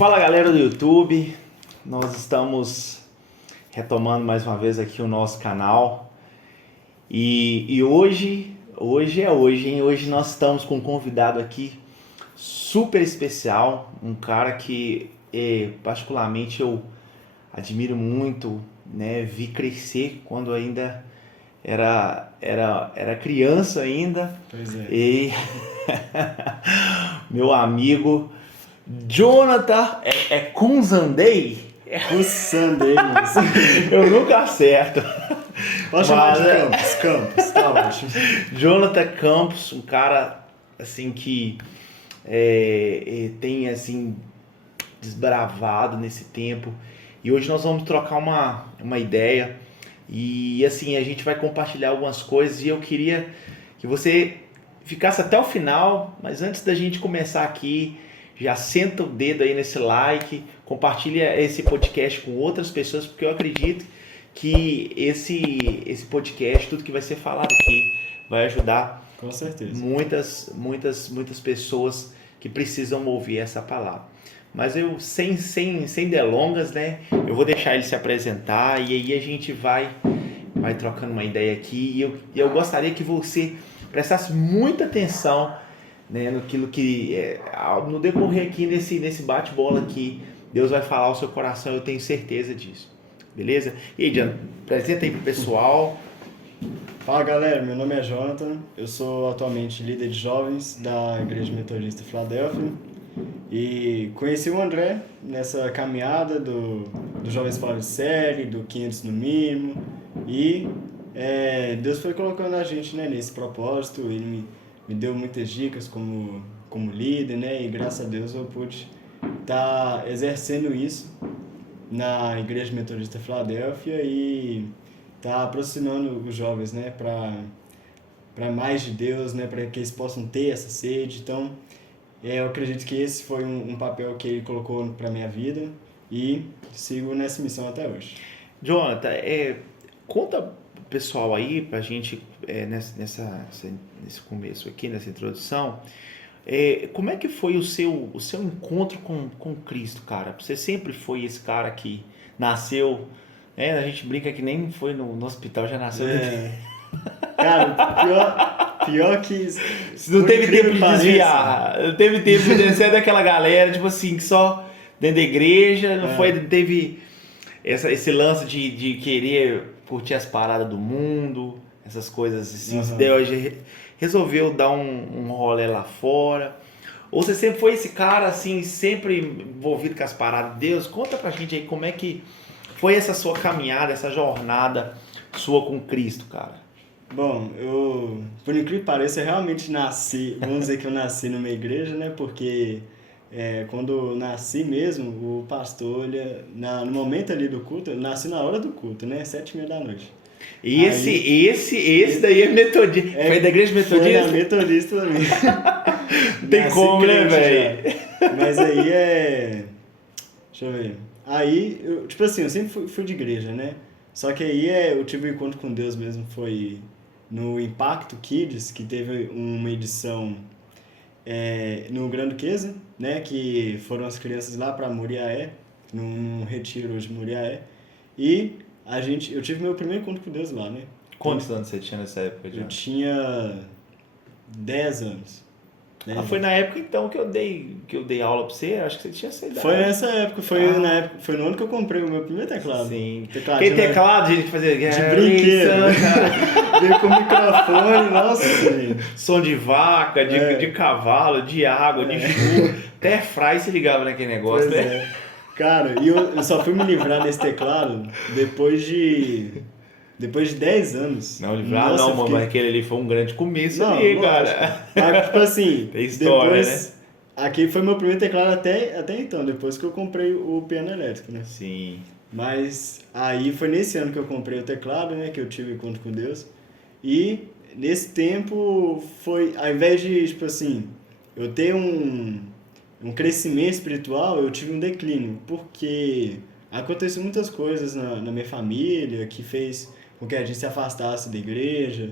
Fala galera do YouTube, nós estamos retomando mais uma vez aqui o nosso canal e hoje é hoje, hein? Hoje nós estamos com um convidado aqui super especial, um cara que particularmente eu admiro muito, né? Vi crescer quando ainda era criança ainda. Pois é. E meu amigo Jonathan Kunzandei. Kussandei, moço. Eu nunca acerto. Pode chamar de Campos, tá ótimo. Jonathan Campos, um cara assim que tem assim desbravado nesse tempo. E hoje nós vamos trocar uma ideia e assim a gente vai compartilhar algumas coisas e eu queria que você ficasse até o final, mas antes da gente começar aqui, já senta o dedo aí nesse like, compartilha esse podcast com outras pessoas, porque eu acredito que esse podcast, tudo que vai ser falado aqui, vai ajudar Com certeza. muitas pessoas que precisam ouvir essa palavra. Mas eu, sem delongas, né, eu vou deixar ele se apresentar e aí a gente vai trocando uma ideia aqui e eu gostaria que você prestasse muita atenção, né, no decorrer aqui nesse bate-bola aqui, Deus vai falar ao seu coração, eu tenho certeza disso, beleza? E aí, Diana, apresenta aí pro pessoal. Fala galera, meu nome é Jonathan, eu sou atualmente líder de jovens da Igreja Metodista Filadélfia e conheci o André nessa caminhada do Jovens Fora de Série, do 500 no mínimo e Deus foi colocando a gente, né, nesse propósito, ele me deu muitas dicas como líder, né, e graças a Deus eu pude estar exercendo isso na Igreja Metodista Filadélfia e tá aproximando os jovens, né, para mais de Deus, né, para que eles possam ter essa sede. Então, eu acredito que esse foi um papel que ele colocou para minha vida e sigo nessa missão até hoje. Jonathan, conta pro pessoal aí, pra gente, nesse começo aqui, nessa introdução, como é que foi o seu encontro com Cristo, cara? Você sempre foi esse cara que nasceu, né? A gente brinca que nem foi no hospital, já nasceu. Cara, pior que... Não teve tempo de desviar, não teve tempo de ser daquela galera, tipo assim, que só dentro da igreja, não teve esse lance de querer curtir as paradas do mundo, essas coisas assim. Deus resolveu dar um rolê lá fora. Ou você sempre foi esse cara assim, sempre envolvido com as paradas de Deus? Conta pra gente aí como é que foi essa sua caminhada, essa jornada sua com Cristo, cara. Bom, eu, por incrível que pareça, eu realmente nasci, vamos dizer que eu nasci numa igreja, né, porque quando eu nasci mesmo, o pastor, no momento ali do culto, eu nasci na hora do culto, né, 7h30 da noite. E esse daí é metodista. Foi da igreja metodista? Foi da metodista também. Não tem como, né, velho? Mas aí deixa eu ver. Aí, tipo assim, eu sempre fui de igreja, né? Só que aí eu tive um encontro com Deus mesmo, foi no Impacto Kids, que teve uma edição no Grand Duquesa, né? Que foram as crianças lá para Muriaé, num retiro de Muriaé. E eu tive meu primeiro encontro com Deus lá, né? Quantos anos você tinha nessa época, Eu tinha 10 anos. Foi na época então que eu dei aula pra você? Acho que você tinha essa idade. Foi nessa época, foi no ano que eu comprei o meu primeiro teclado. Sim. Teclado, teclado, gente, que fazia de brinquedo. Veio com microfone, nossa. Som de vaca, de cavalo, de água, de chuva. Até fry se ligava naquele negócio, pois né? Cara, e eu só fui me livrar desse teclado depois de 10 anos. Não, livrar não, mano, mas aquele ali foi um grande começo ali, cara. Mas, tipo assim, tem história, depois, né? Aquele foi meu primeiro teclado até então, depois que eu comprei o piano elétrico, né? Sim. Mas aí foi nesse ano que eu comprei o teclado, né? Que eu tive encontro com Deus. E nesse tempo foi, ao invés de, tipo assim, eu ter um crescimento espiritual, eu tive um declínio. Porque aconteceu muitas coisas na minha família que fez com que a gente se afastasse da igreja.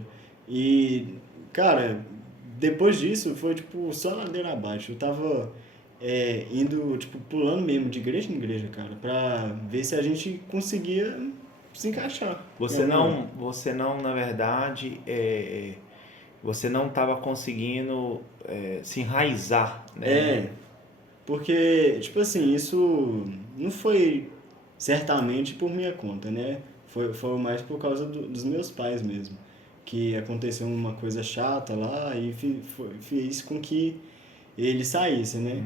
E, cara, depois disso foi tipo só ladeira abaixo. Eu tava indo, tipo, pulando mesmo de igreja em igreja, cara, pra ver se a gente conseguia se encaixar. Você não, na verdade, você não estava conseguindo se enraizar, né? Porque, tipo assim, isso não foi certamente por minha conta, né? Foi mais por causa dos meus pais mesmo. Que aconteceu uma coisa chata lá e fez com que ele saísse, né?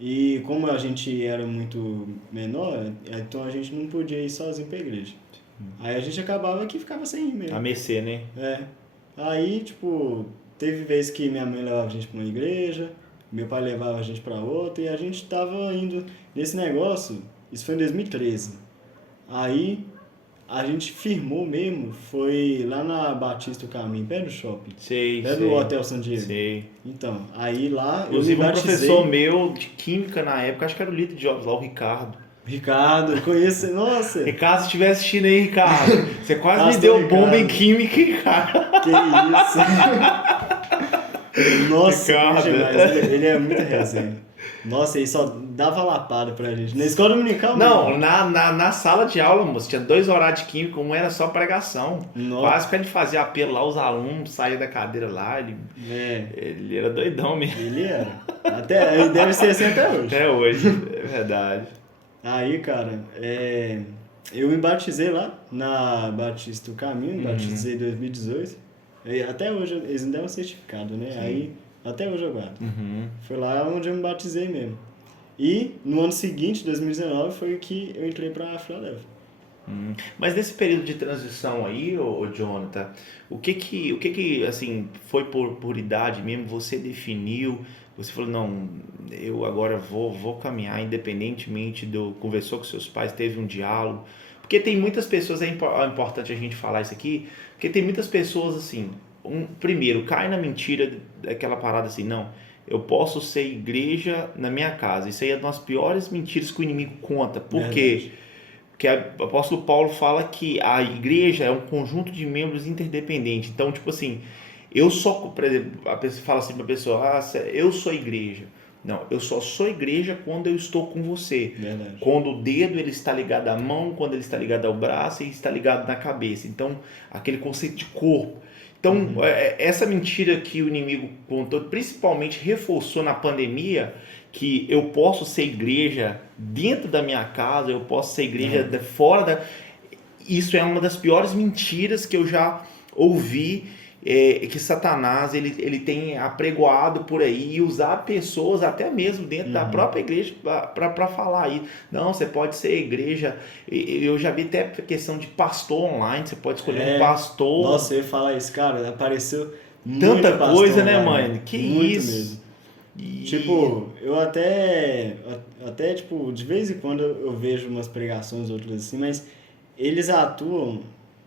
E como a gente era muito menor, então a gente não podia ir sozinho pra igreja. Aí a gente acabava que ficava sem ir A mesmo. mercê, né? Aí, tipo, teve vezes que minha mãe levava a gente pra uma igreja, meu pai levava a gente pra outra, e a gente tava indo nesse negócio, isso foi em 2013. Aí, a gente firmou mesmo, foi lá na Batista do Caminho, perto do shopping, Sei, perto do sei. Hotel San Diego. Sei. Então, aí lá eu me Inclusive, um batizei. professor meu de química na época, acho que era o líder de jogos lá, o Ricardo. Ricardo, conheço, nossa, Ricardo, se estiver assistindo aí, Ricardo, você quase me Pastor deu bomba em Ricardo. química, hein, cara? que isso. Nossa, Ricardo. conheço demais, ele é muito resenha. Nossa, ele só dava lapada pra gente. Na escola dominical Não, mesmo. na sala de aula, moço, tinha 2 horários de química, um era só pregação. Nossa. Quase que ele fazia apelo lá, os alunos saíam da cadeira lá, ele era doidão mesmo. Ele era. Ele deve ser assim até hoje. Até hoje, é verdade. Aí, cara, eu me batizei lá na Batista do Caminho, me batizei em 2018. E até hoje eles não deram certificado, né? Sim. Aí, até hoje eu guardo. Foi lá onde eu me batizei mesmo. E no ano seguinte, 2019, foi que eu entrei pra Filadélfia. Mas nesse período de transição aí, ô Jonathan, o que assim, foi por idade mesmo, você definiu, você falou, não, eu agora vou caminhar independentemente conversou com seus pais, teve um diálogo, porque tem muitas pessoas, é importante a gente falar isso aqui, porque tem muitas pessoas assim, primeiro, cai na mentira daquela parada assim, não, eu posso ser igreja na minha casa, isso aí é uma das piores mentiras que o inimigo conta, por quê? Verdade. Porque o apóstolo Paulo fala que a igreja é um conjunto de membros interdependentes. Então, tipo assim, por exemplo, a pessoa fala assim para a pessoa, eu sou a igreja. Não, eu só sou igreja quando eu estou com você. Verdade. Quando o dedo ele está ligado à mão, quando ele está ligado ao braço e está ligado na cabeça. Então, aquele conceito de corpo. Então, essa mentira que o inimigo contou, principalmente reforçou na pandemia, que eu posso ser igreja dentro da minha casa, eu posso ser igreja fora da... Isso é uma das piores mentiras que eu já ouvi, que Satanás ele tem apregoado por aí e usar pessoas até mesmo dentro da própria igreja para falar aí. Não, você pode ser igreja. Eu já vi até questão de pastor online, você pode escolher um pastor. Nossa, eu ia falar isso, cara, apareceu Tanta muito pastor coisa, né, online, mãe? Que muito isso? mesmo. Tipo, eu até, tipo, de vez em quando eu vejo umas pregações, outras assim, mas eles atuam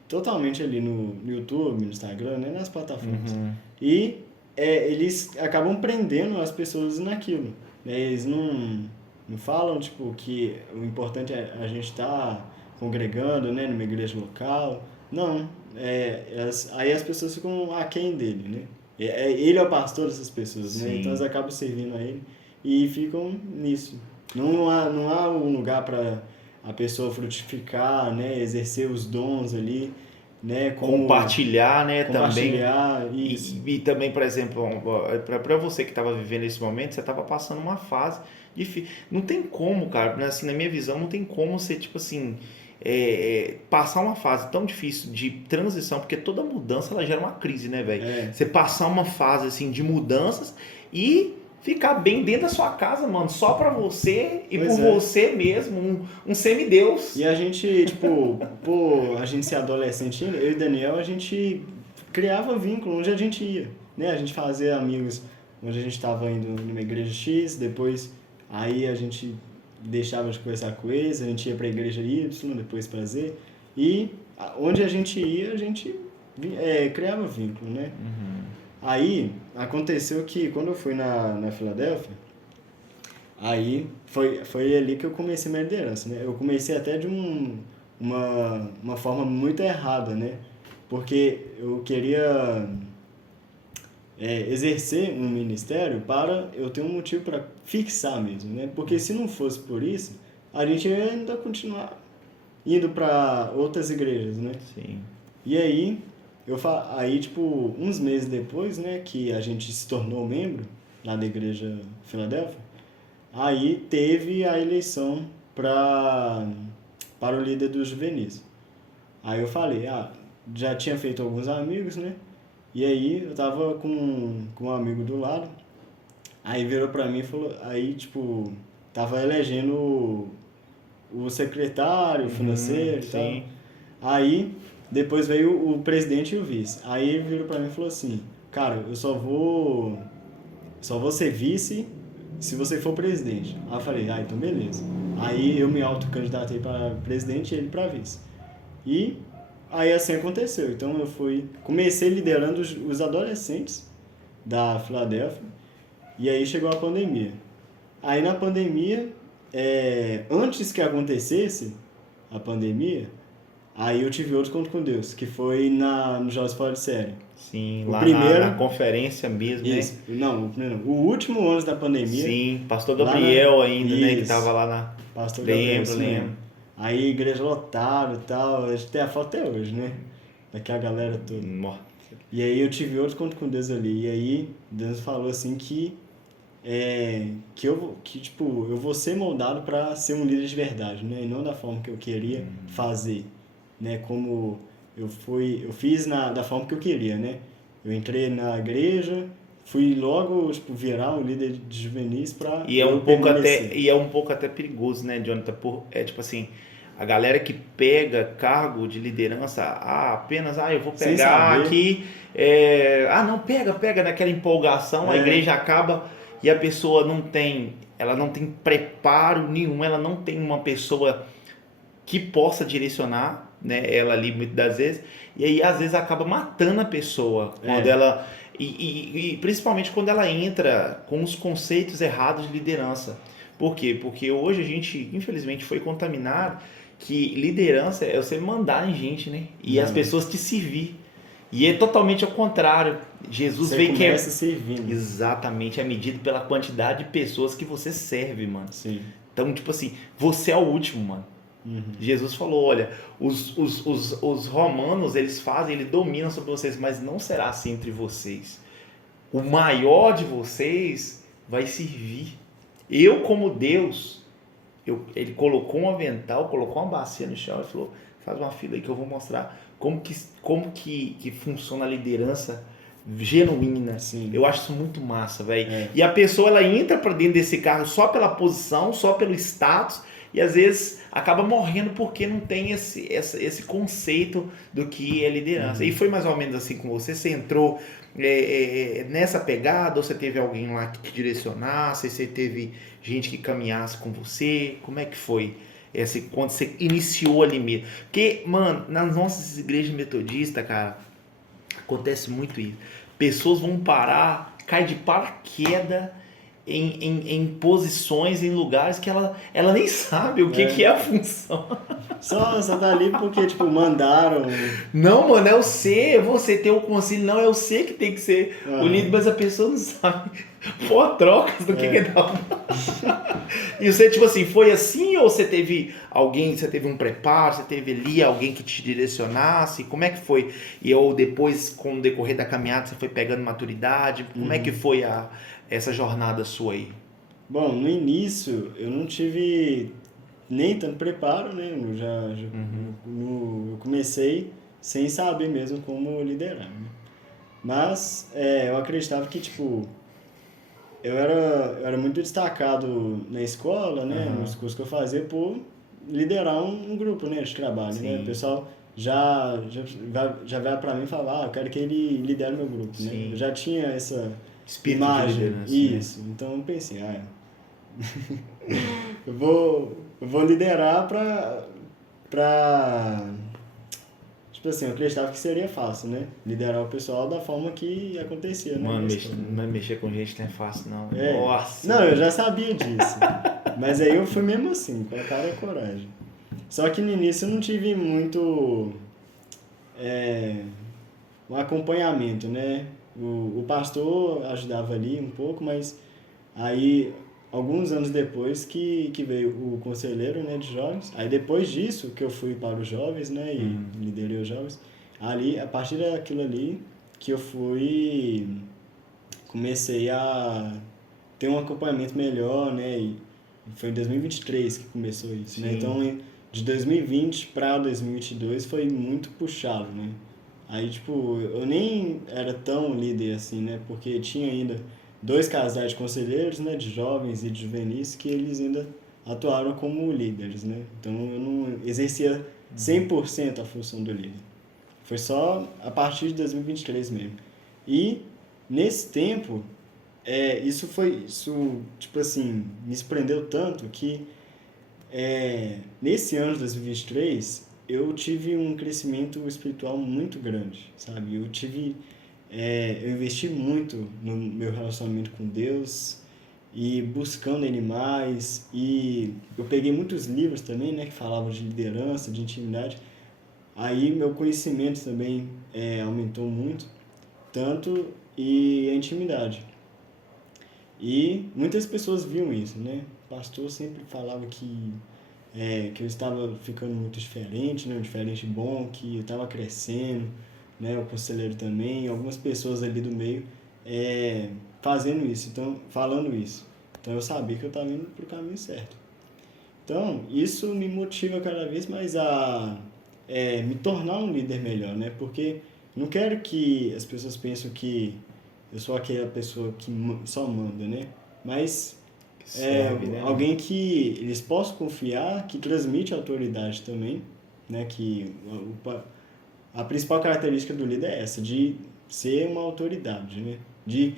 totalmente ali no YouTube, no Instagram, né, nas plataformas. E eles acabam prendendo as pessoas naquilo. Né? Eles não falam, tipo, que o importante é a gente estar congregando, né, numa igreja local. Não. Aí as pessoas ficam aquém dele, né? Ele é o pastor dessas pessoas, né? Sim. Então elas acabam servindo a ele e ficam nisso. Não há um lugar para a pessoa frutificar, né? Exercer os dons ali, né? Compartilhar, né, compartilhar, também. isso. E também, por exemplo, para você que estava vivendo esse momento, você estava passando uma fase difícil. Não tem como, cara, assim, na minha visão, não tem como você, tipo assim, passar uma fase tão difícil de transição, porque toda mudança ela gera uma crise, né, velho? Você passar uma fase assim de mudanças e ficar bem dentro da sua casa, mano, só pra você e Pois por você mesmo, um semideus. E a gente, tipo, por a gente ser adolescente, eu e Daniel, a gente criava vínculo onde a gente ia, né? A gente fazia amigos onde a gente estava indo numa igreja X, depois aí a gente deixava de conversar com eles, a gente ia para a igreja Y, depois para Z, e onde a gente ia, a gente criava vínculo, né? Aí aconteceu que quando eu fui na Filadélfia, aí foi ali que eu comecei minha liderança, né? Eu comecei até de uma forma muito errada, né? Porque eu queria exercer um ministério para eu ter um motivo para fixar mesmo, né? Porque se não fosse por isso, a gente ia ainda continuar indo para outras igrejas, né? Sim. E aí, aí, tipo, uns meses depois, né, que a gente se tornou membro lá da igreja Filadélfia, aí teve a eleição para o líder dos juvenis. Aí eu falei, já tinha feito alguns amigos, né? E aí eu tava com um amigo do lado, aí virou pra mim e falou, aí, tipo, tava elegendo o secretário financeiro e tal. Sim. Aí, depois veio o presidente e o vice. Aí ele virou pra mim e falou assim, cara, eu só vou ser vice se você for presidente. Aí eu falei, então beleza. Aí eu me autocandidatei para presidente e ele para vice. E aí assim aconteceu. Então eu comecei liderando os adolescentes da Filadélfia e aí chegou a pandemia. Aí na pandemia, antes que acontecesse a pandemia, aí eu tive outro encontro com Deus, que foi no Jovens Fora de Série. Sim, lá na conferência mesmo, isso, né? Não, o último ano da pandemia. Sim, pastor Gabriel ainda, né? Que isso, tava lá na... Pastor Gabriel, lembro. Aí igreja lotada e tal, a gente tem a foto até hoje, né? Daquela galera toda. E aí eu tive outro encontro com Deus ali, e aí Deus falou assim que tipo, eu vou ser moldado para ser um líder de verdade, né? E não da forma que eu queria fazer, né? Como eu fiz da forma que eu queria, né? Eu entrei na igreja, fui logo, tipo, virar um líder de juvenis para e é um pouco até perigoso, né, Jonathan? Tipo assim, a galera que pega cargo de liderança, apenas, eu vou pegar aqui, não, pega naquela empolgação, a igreja acaba e a pessoa não tem preparo nenhum, ela não tem uma pessoa que possa direcionar, né, ela ali muitas das vezes, e aí às vezes acaba matando a pessoa quando ela, e principalmente quando ela entra com os conceitos errados de liderança. Por quê? Porque hoje a gente, infelizmente, foi contaminado que liderança é você mandar em gente, né? E as pessoas te servir. E é totalmente ao contrário. Jesus veio que servindo. Exatamente, é medido pela quantidade de pessoas que você serve, mano. Sim. Então, tipo assim, você é o último, mano. Jesus falou, olha, os romanos, eles dominam sobre vocês, mas não será assim entre vocês. O maior de vocês vai servir. Eu, como Deus, ele colocou um avental, colocou uma bacia no chão e falou, faz uma fila aí que eu vou mostrar como que funciona a liderança genuína. Sim. Eu acho isso muito massa, velho. E a pessoa, ela entra para dentro desse carro só pela posição, só pelo status, e às vezes acaba morrendo porque não tem esse conceito do que é liderança. E foi mais ou menos assim com você? Você entrou nessa pegada, ou você teve alguém lá que te direcionasse, você teve gente que caminhasse com você? Como é que foi quando você iniciou ali mesmo? Porque, mano, nas nossas igrejas metodistas, cara, acontece muito isso. Pessoas vão parar, cai de paraquedas em posições, em lugares que ela nem sabe o que é a função. Só tá ali porque, tipo, mandaram. Não, mano, é você tem o conselho, não, é você que tem que ser o líder, mas a pessoa não sabe. Pô, trocas do que dá. E você, tipo assim, foi assim ou você teve um preparo, você teve ali alguém que te direcionasse? Como é que foi? Ou depois, com o decorrer da caminhada, você foi pegando maturidade? Como é que foi essa jornada sua aí? Bom, no início eu não tive nem tanto preparo, né? Eu comecei sem saber mesmo como liderar, né? Mas eu acreditava que, tipo, eu era muito destacado na escola, né? Nos cursos que eu fazia por liderar um grupo, né, de trabalho, né? O pessoal já vai pra mim e fala, eu quero que ele lidere meu grupo, né? Eu já tinha essa espírito imagem, de liderança, isso. Né? Então eu pensei, eu vou liderar pra... Tipo assim, eu acreditava que seria fácil, né? Liderar o pessoal da forma que acontecia, né? Mano, mexer com gente não é fácil, não. Nossa! Não, eu já sabia disso. Mas aí eu fui mesmo assim, com a cara e a coragem. Só que no início eu não tive muito um acompanhamento, né? O pastor ajudava ali um pouco, mas aí, alguns anos depois que veio o conselheiro, né, de jovens, aí depois disso que eu fui para os jovens, né, e liderei os jovens, ali, a partir daquilo ali, que eu comecei a ter um acompanhamento melhor, né, e foi em 2023 que começou isso, né, Sim. então de 2020 para 2022 foi muito puxado, né, aí, tipo, eu nem era tão líder assim, né, porque tinha ainda 2 casais de conselheiros, né, de jovens e de juvenis, que eles ainda atuaram como líderes, né, então eu não exercia 100% a função do líder. Foi só a partir de 2023 mesmo. E nesse tempo, isso, tipo assim, me surpreendeu tanto que nesse ano de 2023 eu tive um crescimento espiritual muito grande, sabe? Eu investi muito no meu relacionamento com Deus e buscando Ele mais, e eu peguei muitos livros também, né, que falavam de liderança, de intimidade. Aí meu conhecimento também aumentou muito, tanto e a intimidade. E muitas pessoas viam isso, né? O pastor sempre falava que eu estava ficando muito diferente, né? Um diferente bom, que eu estava crescendo, né? O conselheiro também, algumas pessoas ali do meio fazendo isso, então, falando isso. Então eu sabia que eu estava indo para o caminho certo. Então, isso me motiva cada vez mais a me tornar um líder melhor, né? Porque não quero que as pessoas pensem que eu sou aquela pessoa que só manda, né? Mas Serve, né, mano? alguém que eles possam confiar, que transmite autoridade também, né? Que a principal característica do líder é essa, de ser uma autoridade, né? De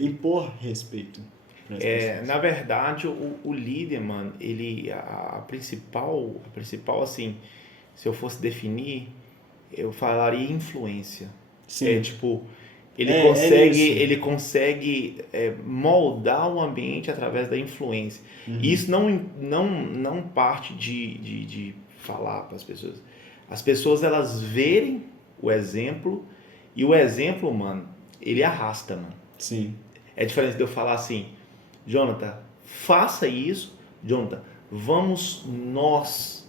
impor respeito para as Na pessoas. verdade, o líder, mano, a principal, assim, se eu fosse definir, eu falaria influência. É Sim, tipo, é nisso. ele consegue moldar o ambiente através da influência. E Uhum. isso não parte de falar para as pessoas. As pessoas, elas verem o exemplo, e o exemplo, mano, ele arrasta, mano. Sim. É diferente de eu falar assim, Jonathan, faça isso, Jonathan, vamos nós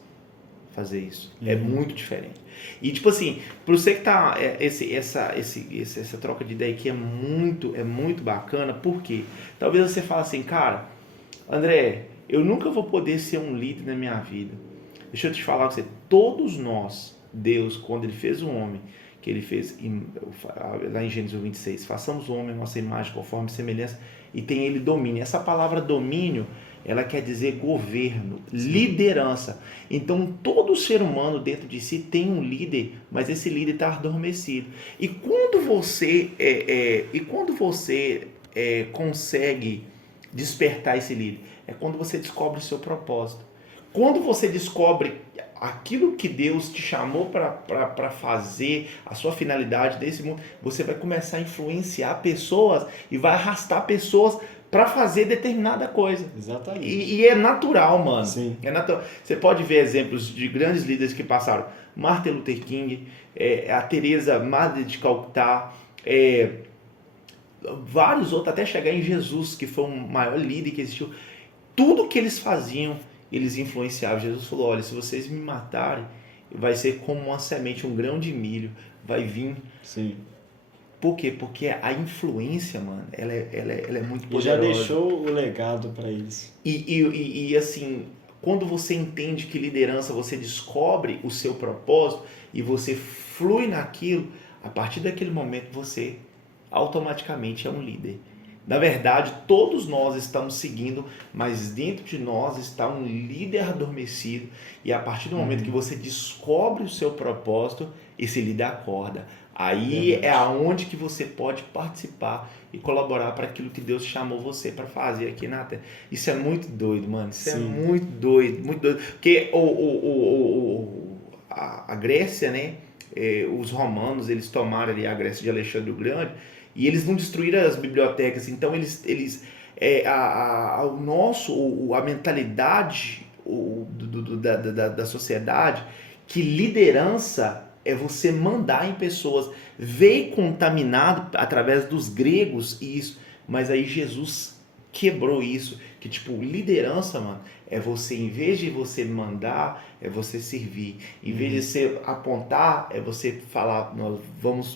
fazer isso. É Uhum. muito diferente. E tipo assim, para você que tá essa troca de ideia aqui é muito bacana, porque talvez você fale assim, cara, André, eu nunca vou poder ser um líder na minha vida. Deixa eu te falar com você, todos nós, Deus, quando ele fez o homem, que ele fez lá em Gênesis 26, façamos o homem a nossa imagem conforme semelhança, e tem ele domínio. Essa palavra domínio, ela quer dizer governo, Sim. liderança. Então todo ser humano dentro de si tem um líder, mas esse líder está adormecido. E quando você consegue despertar esse líder, é quando você descobre o seu propósito. Quando você descobre aquilo que Deus te chamou para fazer, a sua finalidade desse mundo, você vai começar a influenciar pessoas e vai arrastar pessoas para fazer determinada coisa. Exatamente. E é natural, mano. Sim. É natural. Você pode ver exemplos de grandes líderes que passaram. Martin Luther King, a Teresa Madre de Calcutá, vários outros, até chegar em Jesus, que foi o maior líder que existiu. Tudo que eles faziam, eles influenciavam. Jesus falou, olha, se vocês me matarem, vai ser como uma semente, um grão de milho, vai vir. Sim. Por quê? Porque a influência, mano, ela é muito E já poderosa. deixou o legado para eles. E assim, quando você entende que liderança, você descobre o seu propósito e você flui naquilo, a partir daquele momento você automaticamente é um líder. Na verdade, todos nós estamos seguindo, mas dentro de nós está um líder adormecido, e a partir do momento que Uhum. você descobre o seu propósito, esse líder acorda. Aí é Verdade. aonde que você pode participar e colaborar para aquilo que Deus chamou você para fazer aqui na Terra. Isso é muito doido, mano. Isso é Sim. muito doido, muito doido. Porque a Grécia, né? Os romanos, eles tomaram ali a Grécia de Alexandre o Grande, e eles não destruíram as bibliotecas. Então a mentalidade da sociedade, que liderança é você mandar em pessoas. Veio contaminado através dos gregos e isso, mas aí Jesus quebrou isso, que tipo, liderança, mano, é você, em vez de você mandar, é você servir. Em vez de você apontar, é você falar, nós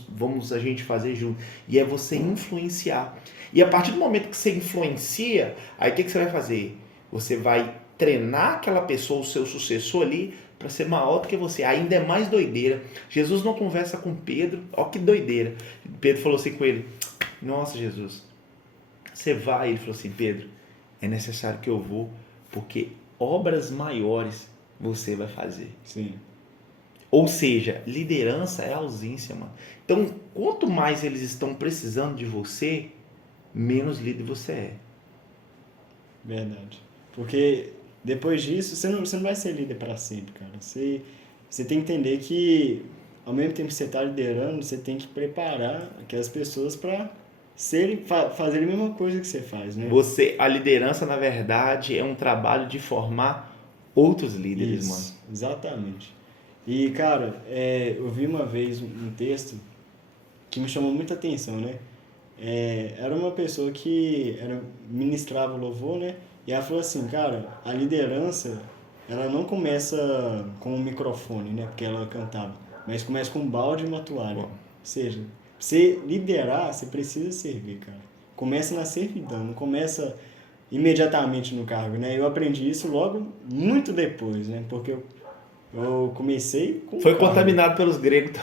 vamos a gente fazer junto. E é você influenciar. E a partir do momento que você influencia, aí o que você vai fazer? Você vai treinar aquela pessoa, o seu sucessor ali, para ser maior do que você. Ainda é mais doideira. Jesus não conversa com Pedro, ó que doideira. Pedro falou assim com ele: nossa, Jesus, você vai? Ele falou assim: Pedro, é necessário que eu vou, porque obras maiores você vai fazer. Sim. Ou seja, liderança é ausência, mano. Então, quanto mais eles estão precisando de você, menos líder você é. Verdade. Porque depois disso, você não vai ser líder para sempre, cara. Você tem que entender que, ao mesmo tempo que você está liderando, você tem que preparar aquelas pessoas para fazerem a mesma coisa que você faz, né? A liderança, na verdade, é um trabalho de formar outros líderes, Isso, mano. exatamente. E, cara, eu vi uma vez um texto que me chamou muita atenção, né? Era uma pessoa que ministrava o louvor, né? E ela falou assim, cara, a liderança, ela não começa com um microfone, né? Porque ela cantava, mas começa com um balde e uma toalha. Ou seja, pra você liderar, você precisa servir, cara. Começa na servidão, não começa imediatamente no cargo, né? Eu aprendi isso logo, muito depois, né? Porque eu comecei com Foi cargo. contaminado pelos gregos.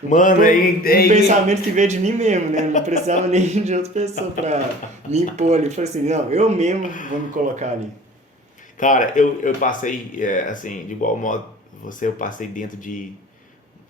Mano, um pensamento que veio de mim mesmo, né? Não precisava nem de outra pessoa pra me impor ali. Eu falei assim, não, eu mesmo vou me colocar ali. Cara, eu passei, assim, de igual modo eu passei dentro de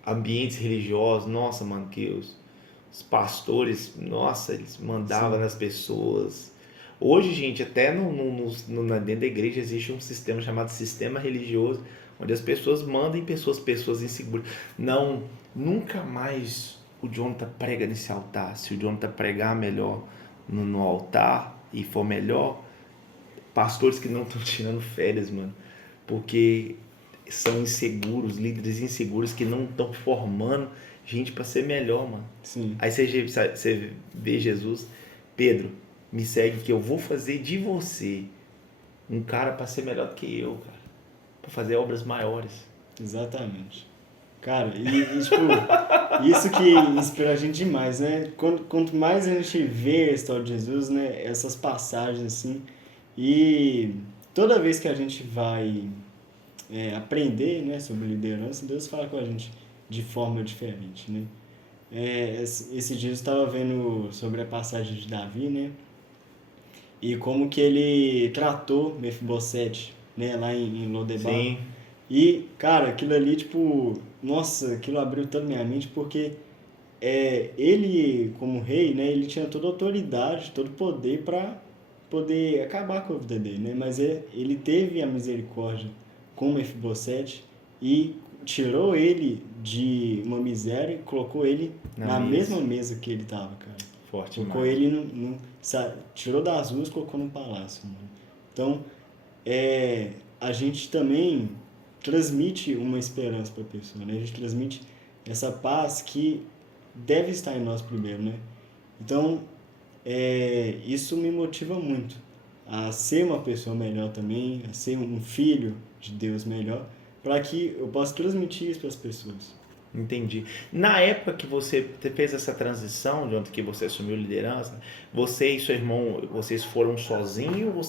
ambientes religiosos. Nossa, mano, que os pastores, nossa, eles mandavam nas pessoas. Hoje, gente, até dentro da igreja existe um sistema chamado sistema religioso, onde as pessoas mandam em pessoas inseguras. Não, nunca mais o Jonathan prega nesse altar. Se o Jonathan pregar melhor no altar e for melhor, pastores que não estão tirando férias, mano, porque são inseguros, líderes inseguros que não estão formando gente para ser melhor, mano. Sim. Aí você vê Jesus: Pedro, me segue que eu vou fazer de você um cara para ser melhor do que eu, cara, para fazer obras maiores. Exatamente. Cara, tipo, isso que inspira a gente demais, né? Quanto mais a gente vê a história de Jesus, né? Essas passagens assim, e toda vez que a gente vai aprender, né, sobre liderança, Deus fala com a gente de forma diferente, né? Esse dia eu estava vendo sobre a passagem de Davi, né? E como que ele tratou Mefibosete, né, lá em Lodebar. Sim. E, cara, aquilo ali, tipo, nossa, aquilo abriu tanto minha mente, porque ele, como rei, né, ele tinha toda a autoridade, todo o poder para poder acabar com a vida dele, né? Mas ele teve a misericórdia com Mefibosete e tirou ele de uma miséria e colocou ele na mesma mesa que ele estava, cara. Forte, colocou ele tirou das ruas e colocou no palácio, né? Então, a gente também transmite uma esperança para a pessoa, né? A gente transmite essa paz que deve estar em nós primeiro, né? Então, isso me motiva muito a ser uma pessoa melhor também, a ser um filho de Deus melhor, para que eu possa transmitir isso para as pessoas. Entendi. Na época que você fez essa transição, de onde que você assumiu liderança, você e seu irmão, vocês foram sozinhos ou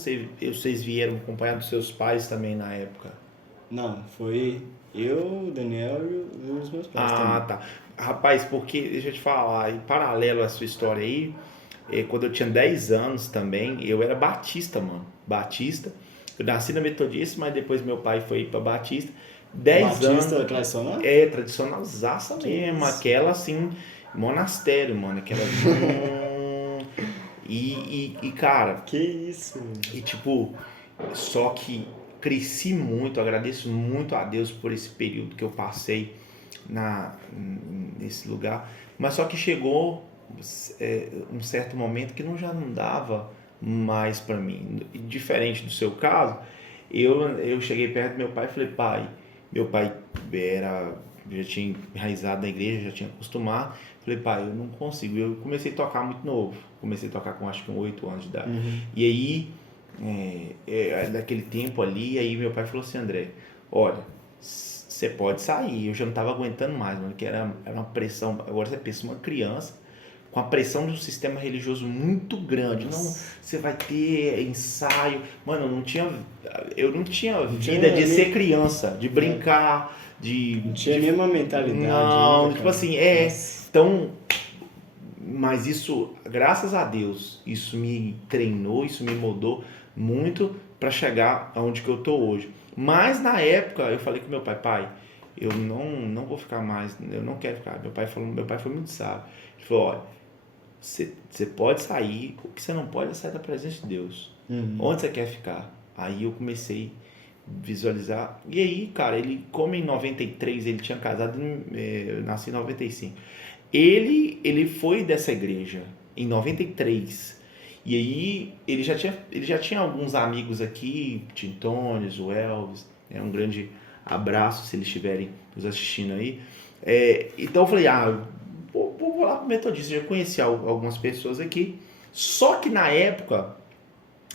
vocês vieram acompanhado dos seus pais também na época? Não, foi eu, o Daniel e os meus pais também. Tá. Rapaz, porque, deixa eu te falar, em paralelo à sua história aí, quando eu tinha 10 anos também, eu era batista, mano. Batista. Eu nasci na Metodista, mas depois meu pai foi para Batista. 10 Batista anos. tradicional? Tradicionalzaça mesmo. Aquela assim, monastério, mano. Aquela. Cara. Que isso? E tipo, só que cresci muito, agradeço muito a Deus por esse período que eu passei nesse lugar. Mas só que chegou um certo momento que já não dava mais para mim. Diferente do seu caso, eu cheguei perto do meu pai e falei: pai, meu pai era já tinha enraizado na igreja, já tinha acostumado. Falei, pai, eu não consigo. Eu comecei a tocar muito novo. Comecei a tocar com acho que 8 anos de idade. E aí, naquele tempo ali, aí meu pai falou assim, André, olha, você pode sair. Eu já não estava aguentando mais, mano, que era uma pressão. Agora você pensa uma criança com a pressão de um sistema religioso muito grande. Não, você vai ter ensaio. Mano, eu não tinha vida de ser criança, de brincar, Não tinha nenhuma mentalidade não, ainda, tipo cara. assim, Nossa. então, mas isso, graças a Deus, isso me treinou, isso me moldou muito para chegar aonde que eu tô hoje. Mas na época eu falei com meu pai, eu não vou ficar mais, eu não quero ficar. Meu pai foi muito sábio. Ele falou, olha, você pode sair, o que você não pode é sair da presença de Deus. Onde você quer ficar? Aí eu comecei a visualizar. E aí, cara, ele, como em 93 ele tinha casado, eu nasci em 95. Ele foi dessa igreja em 93. E aí ele já tinha alguns amigos aqui, Tintones, o Elvis, um grande abraço se eles estiverem nos assistindo aí. Então eu falei, vou lá pro Metodista, já conheci algumas pessoas aqui. Só que na época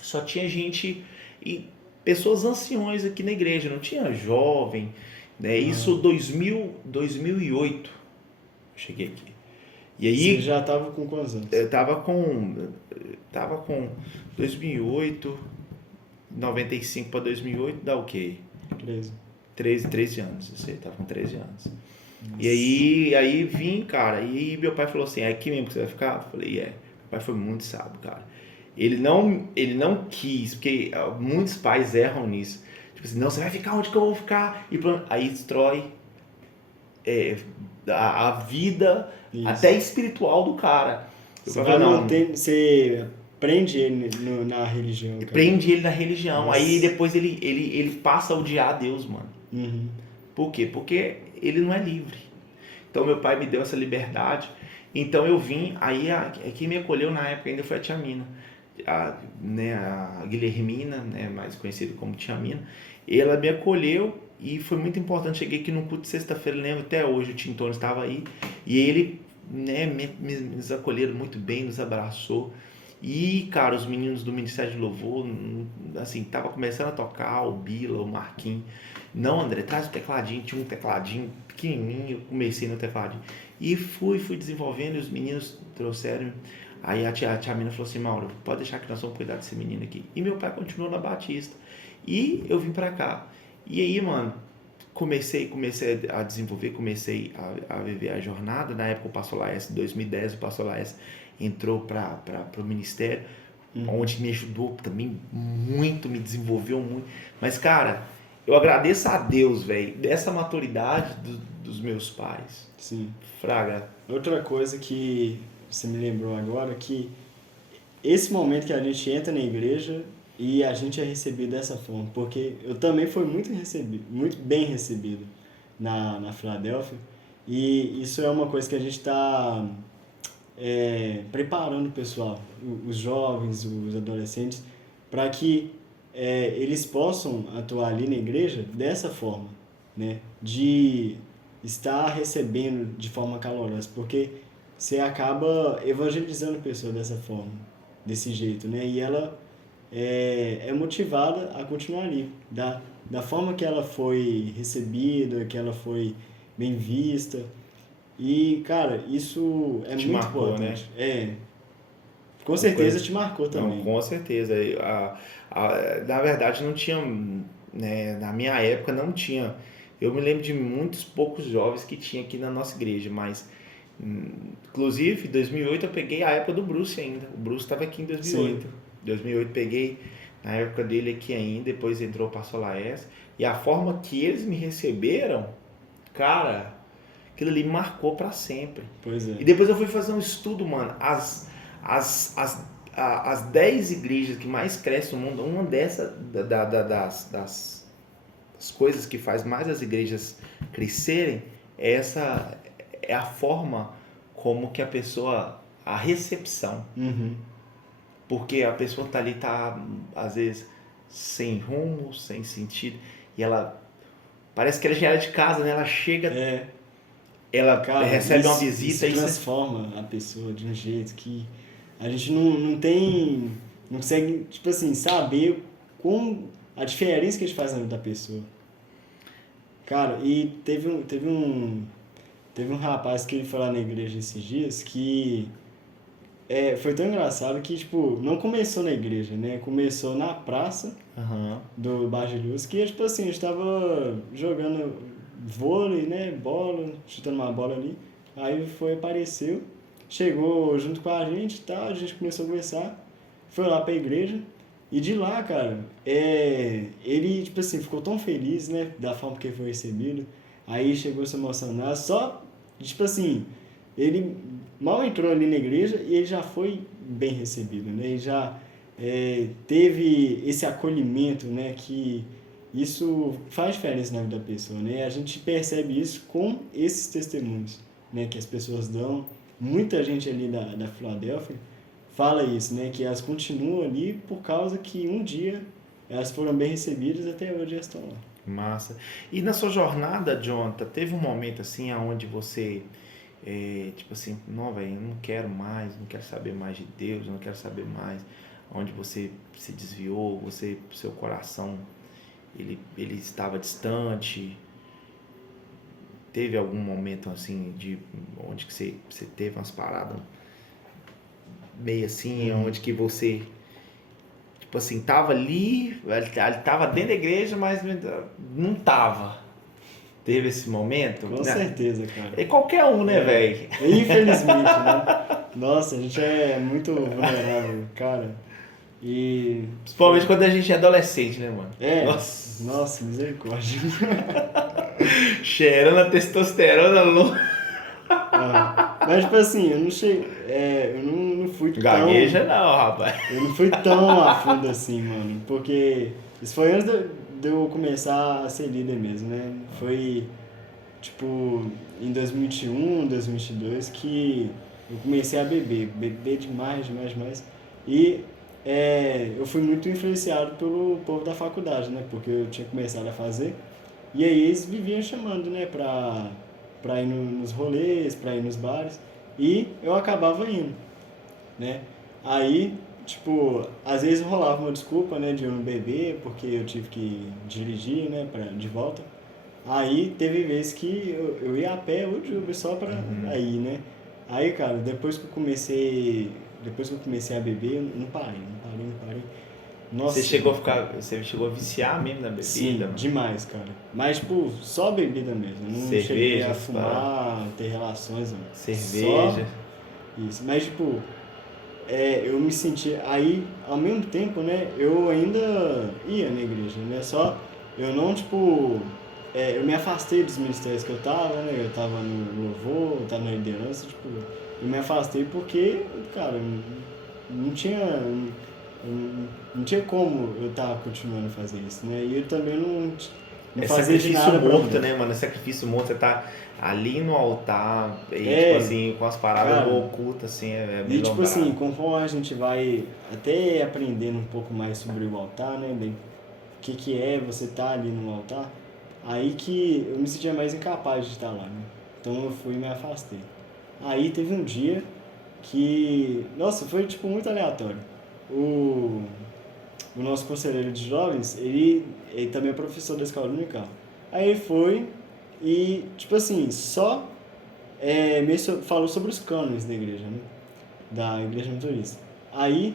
só tinha gente e pessoas anciões aqui na igreja, não tinha jovem, né? Isso 2008 eu cheguei aqui. E aí Você já tava com quantos anos? eu tava com 2008, 95 para 2008, dá o quê? 13 anos, eu sei, tava com 13 anos. Nossa. E aí vim, cara, e meu pai falou assim, é aqui mesmo que você vai ficar? Eu falei, Meu pai foi muito sábio, cara. Ele não quis, porque muitos pais erram nisso. Tipo assim, não, você vai ficar onde que eu vou ficar? E aí destrói a vida, Isso. até espiritual do cara. Você prende ele na religião, cara. Prende ele na religião. Nossa. Aí depois ele passa a odiar Deus, mano. Por quê? Porque ele não é livre. Então meu pai me deu essa liberdade. Então eu vim, aí quem me acolheu na época ainda foi a tia Mina. A Guilhermina, né, mais conhecida como tia Mina. Ela me acolheu e foi muito importante. Cheguei aqui no culto de sexta-feira, lembro até hoje, o Tintone estava aí. E ele, né, nos acolheram muito bem, nos abraçou. E, cara, os meninos do Ministério de Louvor, assim, tava começando a tocar, o Bila, o Marquinhos. Não, André, traz o tecladinho. Tinha um tecladinho pequenininho, eu comecei no tecladinho. E fui desenvolvendo, e os meninos trouxeram. Aí a tia Mina falou assim, Mauro, pode deixar que nós vamos cuidar desse menino aqui. E meu pai continuou na Batista. E eu vim pra cá. E aí, mano, comecei a desenvolver, comecei a viver a jornada. Na época o Pastor Laes, em 2010, o Pastor Laes entrou para o ministério, onde me ajudou também muito, me desenvolveu muito. Mas, cara, eu agradeço a Deus, velho, dessa maturidade dos meus pais. Sim. Fraga. Outra coisa que você me lembrou agora, que esse momento que a gente entra na igreja e a gente é recebido dessa forma, porque eu também fui muito bem recebido na Filadélfia, e isso é uma coisa que a gente está preparando o pessoal, os jovens, os adolescentes, para que eles possam atuar ali na igreja dessa forma, né? De estar recebendo de forma calorosa, porque você acaba evangelizando a pessoa dessa forma, desse jeito, né? E ela é motivada a continuar ali, da forma que ela foi recebida, que ela foi bem vista. E, cara, isso é Te muito marcou, importante. Com certeza te marcou também. Não, com certeza. Na verdade, não tinha, né, na minha época não tinha. Eu me lembro de muitos poucos jovens que tinha aqui na nossa igreja, mas inclusive em 2008 eu peguei a época do Bruce ainda. O Bruce estava aqui em 2008. Sim. 2008 peguei na época dele aqui ainda, depois entrou o Pastor Laes. E a forma que eles me receberam, cara, aquilo ali me marcou para sempre. Pois é. E depois eu fui fazer um estudo, mano. As 10 igrejas que mais crescem no mundo, uma dessas, das coisas que faz mais as igrejas crescerem, é a forma como que a recepção. Porque a pessoa tá ali, às vezes, sem rumo, sem sentido, e ela, parece que ela já era de casa, né? Ela chega ela Cara, recebe uma isso visita e transforma a pessoa de um jeito que a gente não consegue, tipo assim, saber como a diferença que a gente faz na vida da pessoa. Cara, e teve um rapaz que ele foi lá na igreja esses dias que foi tão engraçado que, tipo, não começou na igreja, né? Começou na praça Aham. do Bar de Luz, que, tipo assim, a gente tava jogando vôlei, né? Bola, chutando uma bola ali. Aí apareceu, chegou junto com a gente e tal, a gente começou a conversar, foi lá pra igreja. E de lá, cara, ele, tipo assim, ficou tão feliz, né? Da forma que ele foi recebido. Aí chegou a se emocionar, só, tipo assim, ele mal entrou ali na igreja e ele já foi bem recebido, né? Ele já teve esse acolhimento, né? Que isso faz diferença na vida da pessoa, né? A gente percebe isso com esses testemunhos, né? Que as pessoas dão. Muita gente ali da Filadélfia fala isso, né? Que elas continuam ali por causa que um dia elas foram bem recebidas, até hoje elas estão lá. Massa. E na sua jornada, Jonathan, teve um momento assim onde você, tipo assim, não, velho, eu não quero mais, não quero saber mais de Deus, não quero saber mais, onde você se desviou, seu coração, ele estava distante. Teve algum momento assim de onde que você teve umas paradas meio assim, onde que você, tipo assim, tava ali, ele tava dentro da igreja, mas não tava. Teve esse momento? Com Né? certeza, cara. É qualquer um, né, velho? Infelizmente, né? Nossa, a gente é muito vulnerável, cara. E. Principalmente quando a gente é adolescente, né, mano? Nossa, misericórdia. Cheirando a testosterona louca. Mas, tipo assim, eu não cheguei. Eu não fui Gagueja tão. não, rapaz. Eu não fui tão a fundo assim, mano. Porque isso foi antes de eu começar a ser líder mesmo, né? Foi, tipo, em 2021, 2022 que eu comecei a beber demais, demais, demais. E eu fui muito influenciado pelo povo da faculdade, né? Porque eu tinha começado a fazer. E aí eles viviam chamando, né? Pra ir nos rolês, pra ir nos bares. E eu acabava indo, né? Aí, tipo, às vezes rolava uma desculpa, né? De eu não beber, porque eu tive que dirigir, né? De volta. Aí teve vezes que eu ia a pé ou de Uber só pra ir, né? Aí, cara, depois que eu comecei a beber, eu não parei. Nossa, Você chegou a viciar mesmo na bebida, sim, mano? demais, cara. Mas, tipo, só bebida mesmo. Eu não cheguei Cerveja, a fumar, ter relações, não. cerveja. Só isso. Mas, tipo, eu me senti... Aí, ao mesmo tempo, né, eu ainda ia na igreja, né? Só eu não, tipo... eu me afastei dos ministérios que eu tava, né? Eu tava no louvor, eu tava na liderança, tipo... Eu me afastei porque, cara, não tinha... Não tinha como eu estar continuando a fazer isso, né? E eu também não É fazia de sacrifício nada pra morto, mudar. né, mano? É sacrifício morto. Você tá ali no altar e, É, tipo assim, com as paradas cara, ocultas, assim, é E, meio tipo assim, lombrado. conforme a gente vai até aprendendo um pouco mais sobre o altar, né? O que é você estar ali no altar, aí que eu me sentia mais incapaz de estar lá, né? Então eu fui e me afastei. Aí teve um dia que, nossa, foi tipo muito aleatório. O, o nosso conselheiro de jovens, ele também é professor da escola dominical. Aí ele foi e, tipo assim, só falou sobre os cânones da igreja, né? Da igreja metodista. Aí,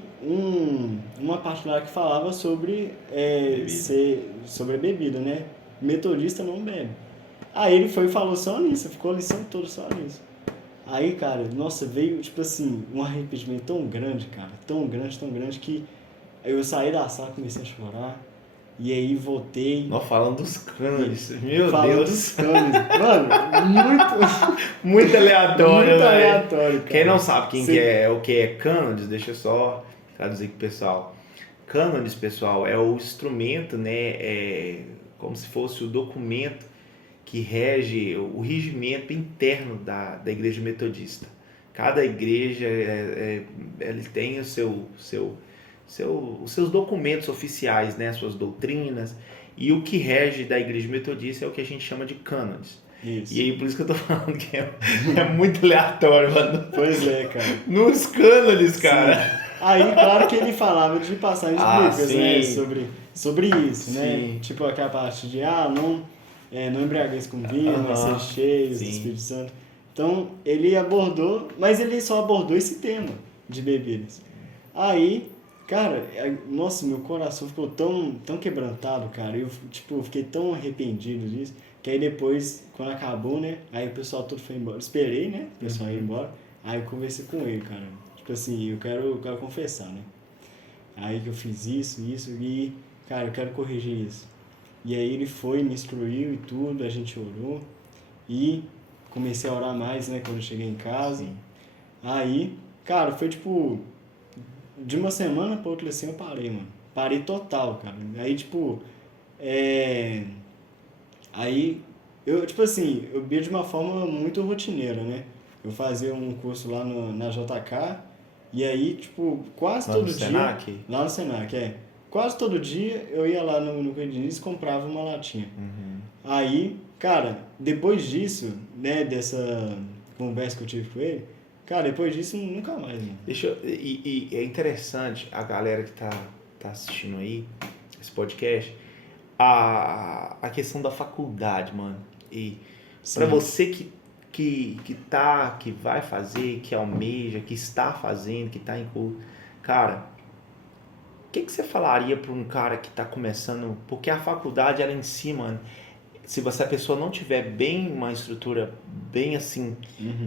uma parte lá que falava Bebida. sobre a bebida, né? Metodista não bebe. Aí ele foi e falou só nisso, ficou a lição toda só nisso. Aí, cara, nossa, veio, tipo assim, um arrependimento tão grande, cara, tão grande, que eu saí da sala, comecei a chorar, e aí voltei, Nós falando dos cânones, meu falando dos Deus. cânones. Mano, muito, Muito aleatório, muito velho. aleatório, cara. Quem não sabe Você o que é cânones, deixa eu só traduzir pro pessoal. Cânones, pessoal, é o instrumento, né? Como se fosse o documento que rege o regimento interno da igreja metodista. Cada igreja ele tem os seus documentos oficiais, né, suas doutrinas, e o que rege da igreja metodista é o que a gente chama de cânones. Isso. E aí, por isso que eu tô falando que é muito aleatório, mano. Pois é, cara. Nos cânones, cara. Sim. Aí, claro que ele falava de passagens bíblicas, né? sim. Sobre isso, né? Sim. Tipo aquela parte de, não embriagueis com vinho, mas ser cheios do sim. Espírito Santo. Então, ele abordou, mas ele só abordou esse tema de bebidas. Aí, cara, nossa, meu coração ficou tão quebrantado, cara. Eu, tipo, fiquei tão arrependido disso, que aí depois, quando acabou, né? Aí o pessoal todo foi embora. Esperei, né? O pessoal ir embora. Aí eu conversei com ele, cara. Tipo assim, eu quero confessar, né? Aí que eu fiz isso, e, cara, eu quero corrigir isso. E aí ele foi, me instruiu e tudo, a gente orou. E comecei a orar mais, né, quando eu cheguei em casa. Sim. Aí, cara, foi tipo, de uma semana pra outra assim eu parei, mano. Parei total, cara. Aí, tipo, Aí, eu, tipo assim, eu bebia de uma forma muito rotineira, né? Eu fazia um curso lá na JK, e aí, tipo, quase Lá todo no dia... Senac? Lá no Senac, Quase todo dia eu ia lá no Diniz e comprava uma latinha. Aí, cara, depois disso, né, dessa conversa que eu tive com ele, cara, depois disso, nunca mais, mano. E é interessante a galera que tá assistindo aí, esse podcast, a questão da faculdade, mano. E pra Sim. você que vai fazer, que almeja, que está fazendo, que tá em curso, cara, o que você falaria pra um cara que tá começando? Porque a faculdade, ela em si, mano, se a pessoa não tiver bem uma estrutura bem assim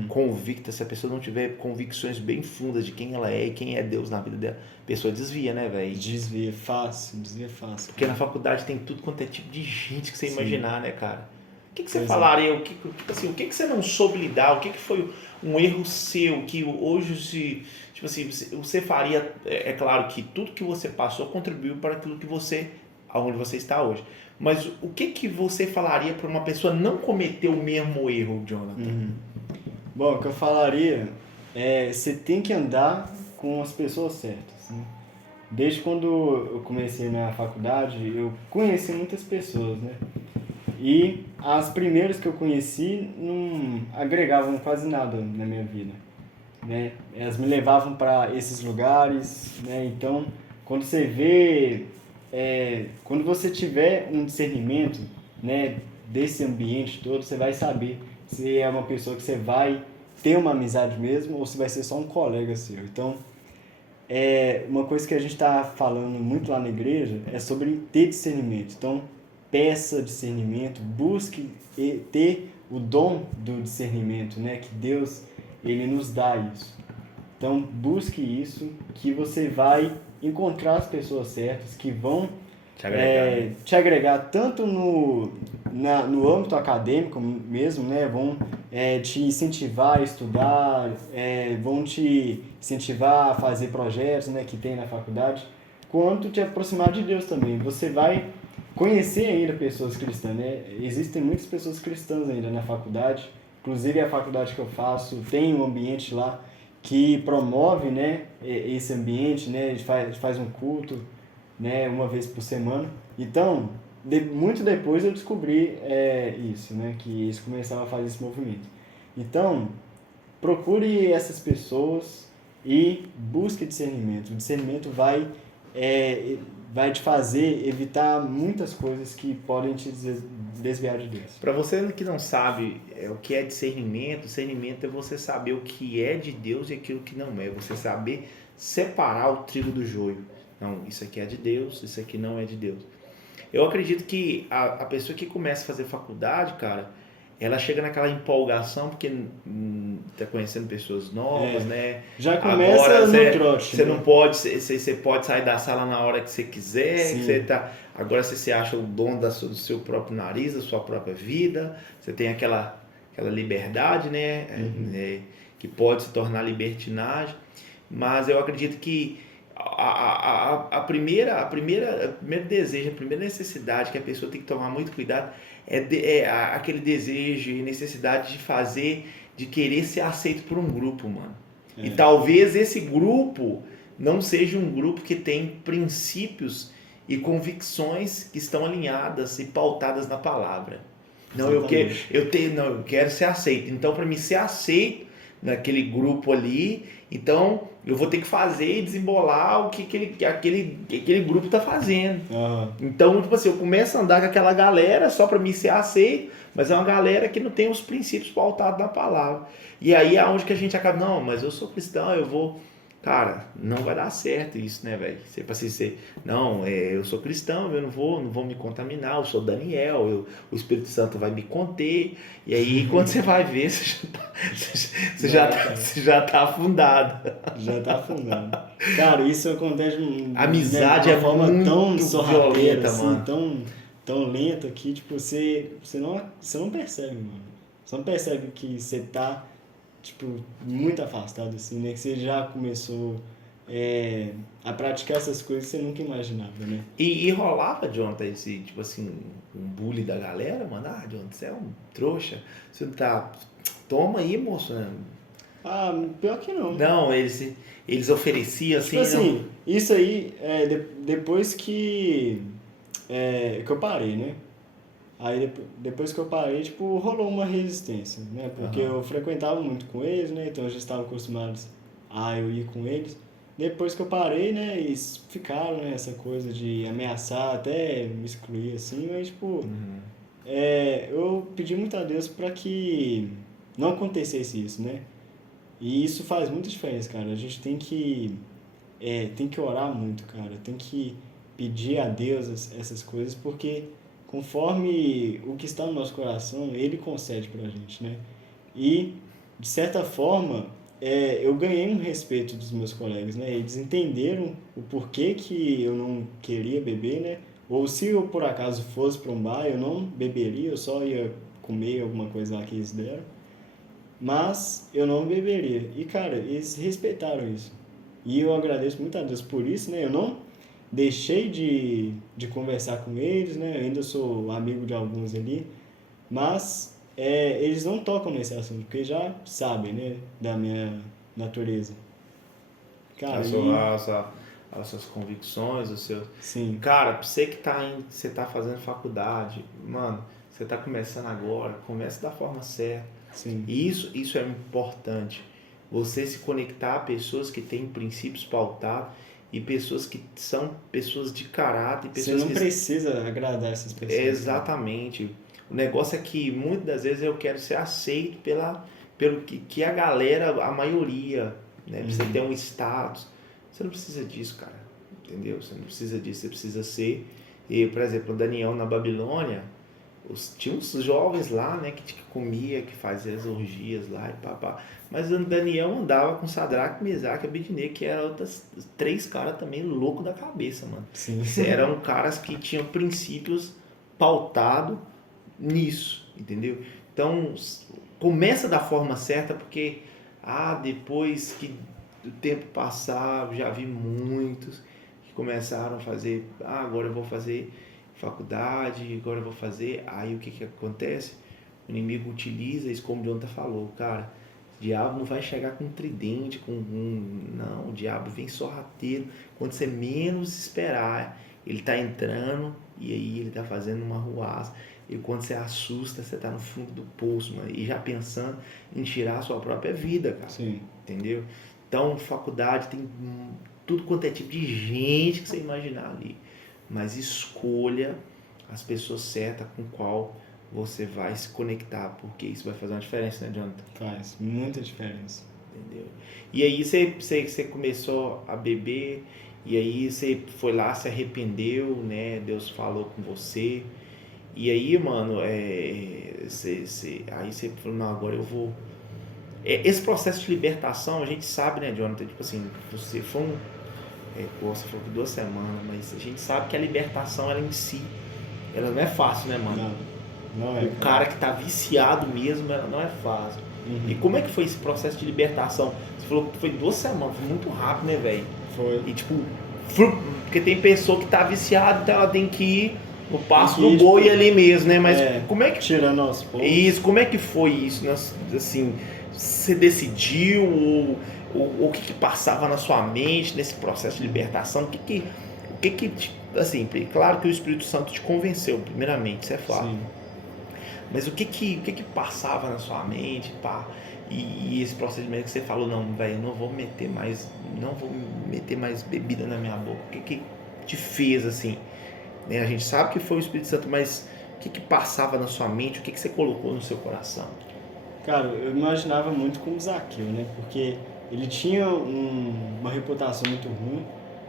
convicta, se a pessoa não tiver convicções bem fundas de quem ela é e quem é Deus na vida dela, a pessoa desvia, né, velho? Desvia fácil. Porque na faculdade tem tudo quanto é tipo de gente que você imaginar, né, cara? O que você Pois falaria? Tipo assim, o que você não soube lidar? O que foi um erro seu que hoje tipo assim, você faria? É claro que tudo que você passou contribuiu para aquilo que aonde você está hoje. Mas o que você falaria para uma pessoa não cometer o mesmo erro, Jonathan? Bom, o que eu falaria você tem que andar com as pessoas certas, né? Desde quando eu comecei na faculdade, eu conheci muitas pessoas, né? E as primeiras que eu conheci não agregavam quase nada na minha vida, né? Elas me levavam para esses lugares, né? Então, quando você vê, quando você tiver um discernimento, né, desse ambiente todo, você vai saber se é uma pessoa que você vai ter uma amizade mesmo ou se vai ser só um colega seu. Então, uma coisa que a gente está falando muito lá na igreja é sobre ter discernimento. Então, peça discernimento, busque ter o dom do discernimento, né? Que Deus, ele nos dá isso. Então, busque isso, que você vai encontrar as pessoas certas que vão te agregar tanto no âmbito acadêmico mesmo, né? Vão te incentivar a estudar, vão te incentivar a fazer projetos, né, que tem na faculdade, quanto te aproximar de Deus também. Você vai conhecer ainda pessoas cristãs, né? Existem muitas pessoas cristãs ainda na faculdade, inclusive a faculdade que eu faço tem um ambiente lá que promove, né, esse ambiente, né, a gente faz um culto, né, uma vez por semana. Então, muito depois eu descobri isso, né, que eles começaram a fazer esse movimento. Então, procure essas pessoas e busque discernimento. O discernimento vai te fazer evitar muitas coisas que podem te desviar de Deus. Para você que não sabe o que é discernimento é você saber o que é de Deus e aquilo que não é. Você saber separar o trigo do joio. Não, isso aqui é de Deus, isso aqui não é de Deus. Eu acredito que a pessoa que começa a fazer faculdade, cara, ela chega naquela empolgação porque tá conhecendo pessoas novas, né? Já começa agora, no trote. Você não pode, você pode sair da sala na hora que você quiser. Que agora você se acha o dono do seu próprio nariz, da sua própria vida. Você tem aquela liberdade, né? Que pode se tornar libertinagem. Mas eu acredito que a primeira desejo, a primeira necessidade que a pessoa tem que tomar muito cuidado é aquele desejo e necessidade de querer ser aceito por um grupo, mano. E talvez esse grupo não seja um grupo que tem princípios e convicções que estão alinhadas e pautadas na palavra. Não, eu quero ser aceito. Então, para mim ser aceito naquele grupo ali, então eu vou ter que fazer e desembolar o que aquele grupo tá fazendo. Aham. Então, tipo assim, eu começo a andar com aquela galera só para mim ser aceito, mas é uma galera que não tem os princípios pautados na palavra. E aí é onde que a gente acaba, não, mas eu sou cristão, eu vou... Cara, não vai dar certo isso, né, velho? Você assim, não, eu sou cristão, eu não vou me contaminar, eu sou Daniel, o Espírito Santo vai me conter. E aí, quando você vai ver, você já tá afundado. Já tá afundando. Cara, isso acontece A amizade de é uma forma muito tão sorrateira, violenta, assim, mano. tão lenta que, tipo, você não percebe, mano. Você não percebe que você tá, tipo, muito afastado, assim, né? Que você já começou a praticar essas coisas que você nunca imaginava, né? E rolava, Jonathan, esse, tipo assim, um bullying da galera, mano. Ah, Jonathan, você é um trouxa. Você não tá... Toma aí, moço. Né? Ah, pior que não. Não, eles ofereciam assim... Tipo assim, isso aí, depois que eu parei, né? Aí depois que eu parei, tipo, rolou uma resistência, né? Porque eu frequentava muito com eles, né? Então eu já estava acostumados a eu ir com eles. Depois que eu parei, né? Eles ficaram, né? Essa coisa de ameaçar, até me excluir, assim. Mas, tipo, eu pedi muito a Deus para que não acontecesse isso, né? E isso faz muita diferença, cara. A gente tem que orar muito, cara. Tem que pedir a Deus essas coisas, porque conforme o que está no nosso coração, Ele concede pra gente, né? E, de certa forma, eu ganhei um respeito dos meus colegas, né? Eles entenderam o porquê que eu não queria beber, né? Ou se eu, por acaso, fosse para um bar, eu não beberia, eu só ia comer alguma coisa lá que eles deram. Mas eu não beberia. E, cara, eles respeitaram isso. E eu agradeço muito a Deus por isso, né? Eu não deixei de conversar com eles, né? Eu ainda sou amigo de alguns ali. Mas eles não tocam nesse assunto, porque já sabem, né? Da minha natureza. Cara, as suas convicções, os seus... Sim. Cara, você que você tá fazendo faculdade, mano, você tá começando agora, comece da forma certa. Sim. E isso é importante. Você se conectar a pessoas que têm princípios pautados e pessoas que são pessoas de caráter. Pessoas você não precisa agradar essas pessoas. Exatamente. Né? O negócio é que muitas das vezes eu quero ser aceito pelo que a galera, a maioria, né? Precisa ter um status. Você não precisa disso, cara. Entendeu? Você não precisa disso. Você precisa ser... E, por exemplo, o Daniel na Babilônia, tinha uns jovens lá, né, que comia, que fazia as orgias lá e papá. Mas o Daniel andava com Sadraque, Mesaque e Abednego, que eram outras 3 caras também loucos da cabeça, mano. Sim. Eram caras que tinham princípios pautados nisso, entendeu? Então, começa da forma certa, porque depois que o tempo passar, já vi muitos que começaram a fazer, agora eu vou fazer faculdade, agora eu vou fazer, aí o que acontece? O inimigo utiliza isso, como o Jonathan falou, cara, o diabo não vai chegar com um tridente, não, o diabo vem sorrateiro, quando você menos esperar, ele tá entrando e aí ele tá fazendo uma ruaça, e quando você assusta, você tá no fundo do poço, mano, e já pensando em tirar a sua própria vida, cara. Sim. Entendeu? Então, faculdade tem tudo quanto é tipo de gente que você imaginar ali. Mas escolha as pessoas certas com qual você vai se conectar, porque isso vai fazer uma diferença, né, Jonathan? Faz muita diferença. Entendeu? E aí você começou a beber, e aí você foi lá, se arrependeu, né? Deus falou com você. E aí, mano, aí você falou, não, agora eu vou... Esse processo de libertação, a gente sabe, né, Jonathan? Tipo assim, você foi você falou que 2 semanas, mas a gente sabe que a libertação, ela em si, ela não é fácil, né, mano? Não é. O cara que tá viciado mesmo, ela não é fácil. Uhum. E como é que foi esse processo de libertação? Você falou que foi 2 semanas, foi muito rápido, né, velho? Foi. E tipo, porque tem pessoa que tá viciada, então ela tem que ir no passo do boi tipo, ali mesmo, né? Mas como é que... Tirando aos poucos. Isso, como é que foi isso? Assim, você decidiu ou o que passava na sua mente nesse processo de libertação? O que assim, claro que o Espírito Santo te convenceu, primeiramente, isso é fato. Sim. Mas o que que passava na sua mente, pá? E esse procedimento que você falou, não, velho, não vou meter mais bebida na minha boca. O que te fez assim? Né? A gente sabe que foi o Espírito Santo, mas o que passava na sua mente? O que você colocou no seu coração? Cara, eu imaginava muito com o Zaqueu, né? Porque ele tinha uma reputação muito ruim,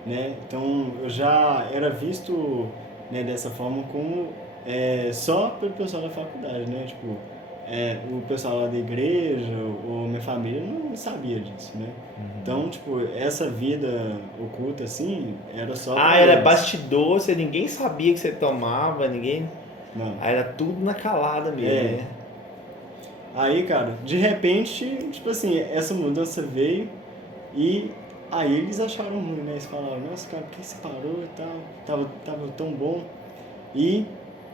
né? Então eu já era visto, né, dessa forma como só pelo pessoal da faculdade, né? Tipo, o pessoal lá da igreja ou minha família não sabia disso, né? Então, tipo, essa vida oculta, assim, era só pra Era eles. bastidor, ninguém sabia que você tomava, ninguém... Não. Aí era tudo na calada mesmo, né? Aí, cara, de repente, tipo assim, essa mudança veio e aí eles acharam ruim, né? Eles falaram, nossa, cara, por que você parou e tal? Tava tão bom. E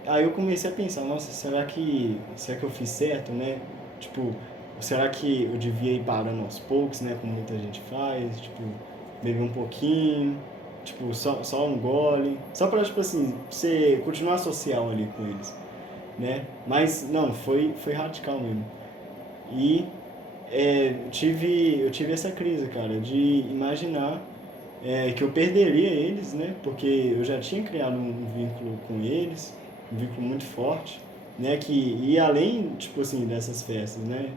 aí eu comecei a pensar, nossa, será que eu fiz certo, né? Tipo, será que eu devia ir parando aos poucos, né? Como muita gente faz, tipo, beber um pouquinho, tipo, só um gole. Só pra, tipo assim, você continuar social ali com eles, né? Mas não, foi radical mesmo. E eu tive essa crise, cara, de imaginar que eu perderia eles, né? Porque eu já tinha criado um vínculo com eles, um vínculo muito forte, né? Que ia além, tipo assim, dessas festas, né?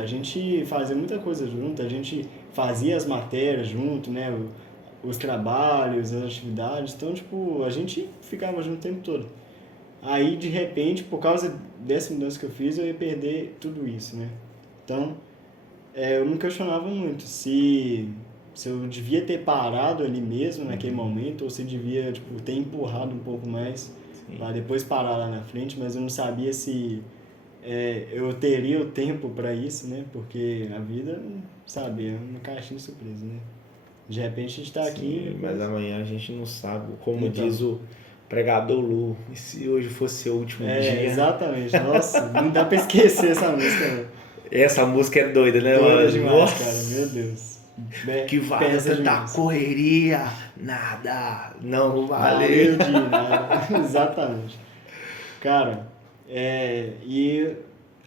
A gente fazia muita coisa junto, a gente fazia as matérias junto, né? Os trabalhos, as atividades, então, tipo, a gente ficava junto o tempo todo. Aí, de repente, por causa dessa mudança que eu fiz, eu ia perder tudo isso, né? Então, eu me questionava muito se eu devia ter parado ali mesmo, naquele momento, ou se devia, tipo, ter empurrado um pouco mais para depois parar lá na frente, mas eu não sabia se eu teria o tempo para isso, né? Porque a vida, sabe, é uma caixinha de surpresa, né? De repente a gente está aqui... Mas amanhã a gente não sabe, como Então. diz o pregador Lu, e se hoje fosse seu último dia? Exatamente. Nossa, não dá pra esquecer essa música, não. Essa música é doida, né, Doida mano? demais, Nossa, cara, meu Deus. que vale Pesa tanta demais. correria, nada, não Valeu vale. de nada. Exatamente. Cara, e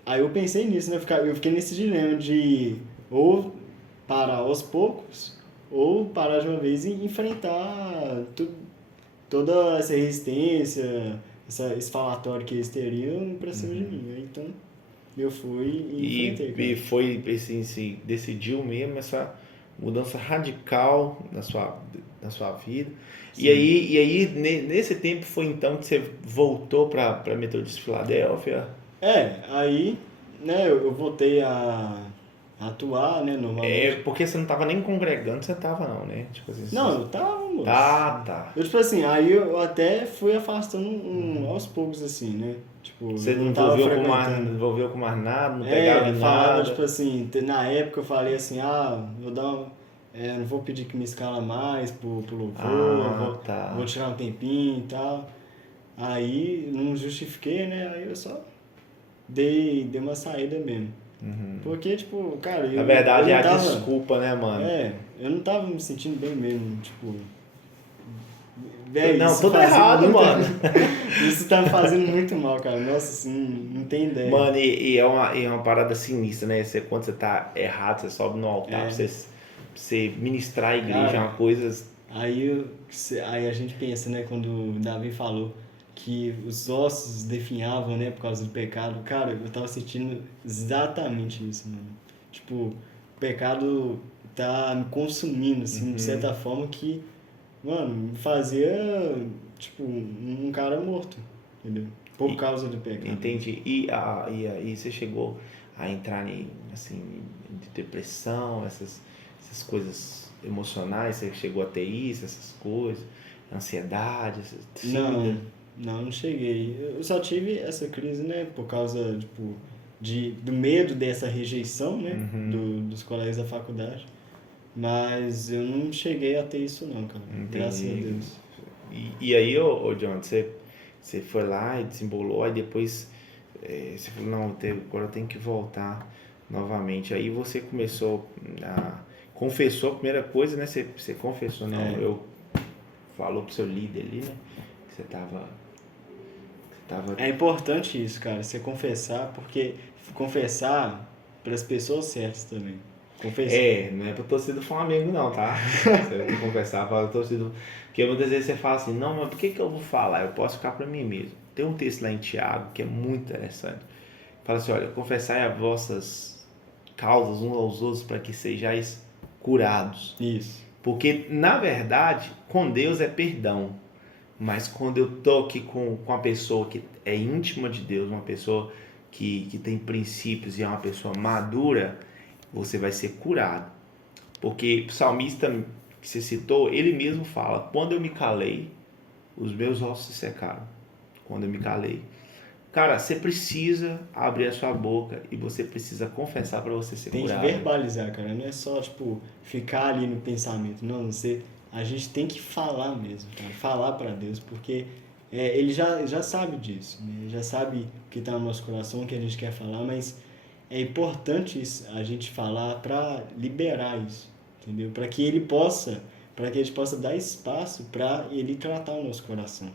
aí eu pensei nisso, né? Eu fiquei nesse dilema de ou parar aos poucos, ou parar de uma vez e enfrentar toda essa resistência, esse falatório que eles teriam pra cima de mim. Então, eu fui e enfrentei, cara. E foi, assim, se decidiu mesmo essa mudança radical na sua vida. Sim. E aí, nesse tempo foi então que você voltou para Metodista de Filadélfia? Aí, né, eu voltei a atuar, né, normalmente. Porque você não estava nem congregando, você estava não, né? Tipo assim, Não, eu tava, moço. Tá. Eu, tipo assim, aí eu até fui afastando aos poucos, assim, né? Tipo, Você eu não não tava envolveu com mais nada, não pegava em falava, nada. tipo assim, na época eu falei assim, vou dar não vou pedir que me escala mais pro louvor, Tá. vou tirar um tempinho e tal. Aí, não justifiquei, né? Aí eu só dei uma saída mesmo. Porque, tipo, cara, Na verdade eu é não a tava, desculpa, né, mano? eu não tava me sentindo bem mesmo, tipo... Não, isso tudo fazia errado, mano. Isso tá me fazendo muito mal, cara. Nossa, assim, não tem ideia. Mano, e é uma parada sinistra, né? Quando você tá errado, você sobe no altar pra você ministrar a igreja, Cara, é uma coisa... Aí a gente pensa, né, quando o Davi falou que os ossos definhavam, né, por causa do pecado. Cara, eu tava sentindo exatamente isso, mano. Tipo, o pecado tá me consumindo, assim, de certa forma que, mano, me fazia, tipo, um cara morto, entendeu? Por causa do pecado. Entendi. E aí você chegou a entrar em, assim, de depressão, essas coisas emocionais, você chegou a ter isso, essas coisas, ansiedade, Não cheguei. Eu só tive essa crise, né, por causa, tipo, do medo dessa rejeição, né, dos colegas da faculdade. Mas eu não cheguei a ter isso não, cara. Entendi. Graças a Deus. E aí, ô John, você foi lá e desembolou, aí depois você falou, não, agora eu tenho que voltar novamente. Aí você começou confessou a primeira coisa, né? Você confessou, não, falou pro seu líder ali, né? Que você tava É importante isso, cara, você confessar, porque confessar para as pessoas certas também. Confessar. Não é pra torcida do Flamengo não, tá? Você vai ter que conversar pra torcida. Porque muitas vezes você fala assim, não, mas por que eu vou falar? Eu posso ficar pra mim mesmo. Tem um texto lá em Tiago que é muito interessante. Fala assim, olha, confessai as vossas causas uns aos outros para que sejais curados. Isso. Porque, na verdade, com Deus é perdão. Mas quando eu tô aqui com a pessoa que é íntima de Deus, uma pessoa que tem princípios e é uma pessoa madura, você vai ser curado. Porque o salmista que você citou, ele mesmo fala, quando eu me calei, os meus ossos se secaram. Quando eu me calei. Cara, você precisa abrir a sua boca e você precisa confessar para você ser curado. Tem que verbalizar, cara. Não é só, tipo, ficar ali no pensamento. Não, a gente tem que falar mesmo, cara. Falar para Deus, porque ele já sabe disso, né? Ele já sabe o que está no nosso coração, o que a gente quer falar, mas é importante a gente falar para liberar isso, entendeu? Para que a gente possa dar espaço para ele tratar o nosso coração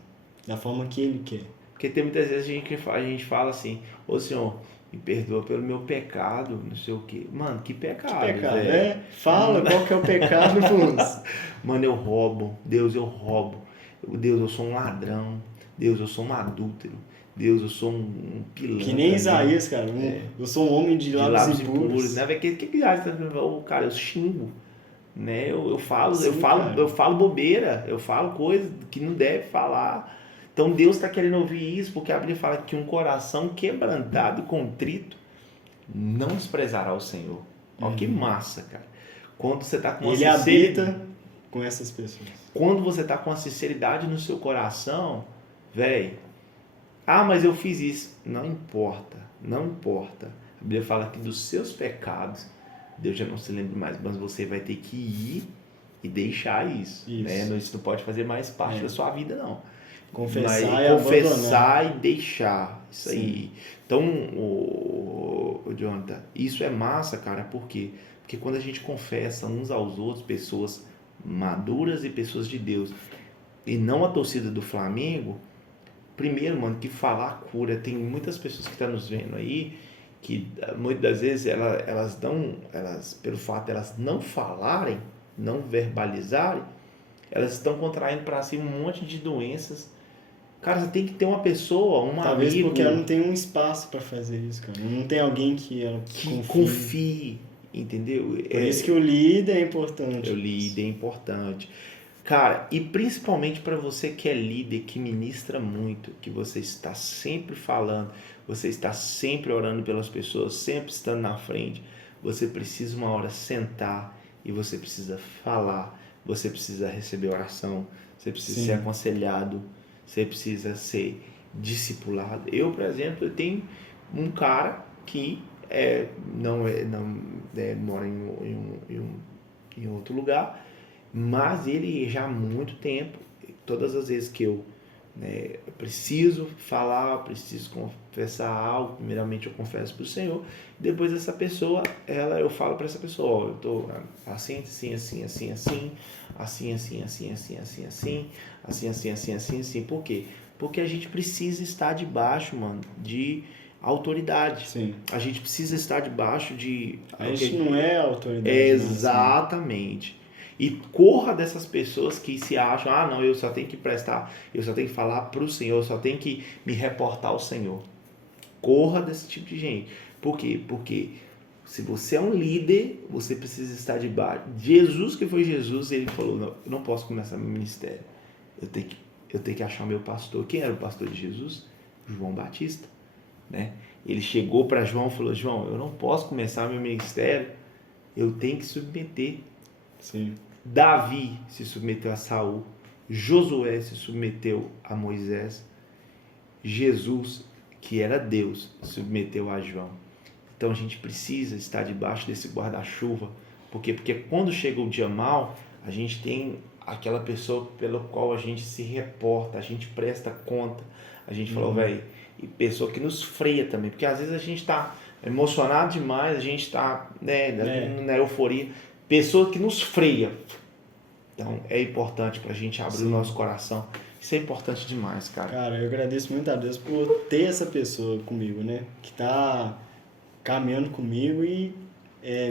da forma que ele quer. Porque tem muitas vezes a gente fala assim, ô Senhor, me perdoa pelo meu pecado, não sei o quê. Mano, que pecado, Que pecado, Zé? Fala qual que é o pecado, moço. Mano, eu roubo. Deus, eu roubo. Deus, eu sou um ladrão. Deus, eu sou um adúltero. Deus, eu sou um pilantra. Que nem Isaías, cara. Eu sou um homem de lábios impuros. Né? Que Isaías tá falando? Cara, eu xingo. Né? Eu falo bobeira. Eu falo coisas que não deve falar. Então Deus está querendo ouvir isso, porque a Bíblia fala que um coração quebrantado e contrito não desprezará o Senhor. Olha que massa, cara. Quando você está com Ele habita com essas pessoas. Quando você está com a sinceridade no seu coração, velho, mas eu fiz isso. Não importa, não importa. A Bíblia fala que dos seus pecados, Deus já não se lembra mais, mas você vai ter que ir e deixar isso. Né? Isso não pode fazer mais parte da sua vida, não. Confessar e deixar isso. Sim. Aí. Então, o Jonathan, isso é massa, cara. Por quê? Porque quando a gente confessa uns aos outros, pessoas maduras e pessoas de Deus, e não a torcida do Flamengo, primeiro, mano, que falar cura. Tem muitas pessoas que estão nos vendo aí que muitas das vezes elas pelo fato de elas não falarem, não verbalizarem, elas estão contraindo para si um monte de doenças. Cara, você tem que ter uma pessoa, Talvez amigo... porque ela não tem um espaço para fazer isso, cara. Não tem alguém que ela confie, entendeu? Por isso que o líder é importante. O líder é importante. Cara, e principalmente para você que é líder, que ministra muito, que você está sempre falando, você está sempre orando pelas pessoas, sempre estando na frente, você precisa uma hora sentar e você precisa falar, você precisa receber oração, você precisa ser aconselhado, você precisa ser discipulado. Eu, por exemplo, eu tenho um cara que mora em outro lugar, mas ele já há muito tempo, todas as vezes que eu preciso falar, preciso confessar algo, primeiramente eu confesso para o Senhor, depois essa pessoa, eu falo para essa pessoa, eu estou assim, por quê? Porque a gente precisa estar debaixo, mano, de autoridade. Sim. A gente precisa estar debaixo de... A gente não é autoridade. Exatamente. E corra dessas pessoas que se acham, não, eu só tenho que prestar, eu só tenho que falar para o Senhor, eu só tenho que me reportar ao Senhor. Corra desse tipo de gente. Por quê? Porque se você é um líder, você precisa estar debaixo. Jesus, que foi Jesus, ele falou, não, eu não posso começar meu ministério. Eu tenho que achar o meu pastor. Quem era o pastor de Jesus? João Batista. Né? Ele chegou para João e falou, João, eu não posso começar meu ministério, eu tenho que submeter. Sim. Davi se submeteu a Saul, Josué se submeteu a Moisés, Jesus, que era Deus, se submeteu a João. Então a gente precisa estar debaixo desse guarda-chuva. Por quê? Porque quando chega o dia mau, a gente tem aquela pessoa pela qual a gente se reporta, a gente presta conta. A gente falou, velho, e pessoa que nos freia também, porque às vezes a gente está emocionado demais, a gente está na euforia. Pessoa que nos freia. Então é importante para a gente abrir o nosso coração, Isso é importante demais, cara. Cara, eu agradeço muito a Deus por ter essa pessoa comigo, né? Que tá caminhando comigo e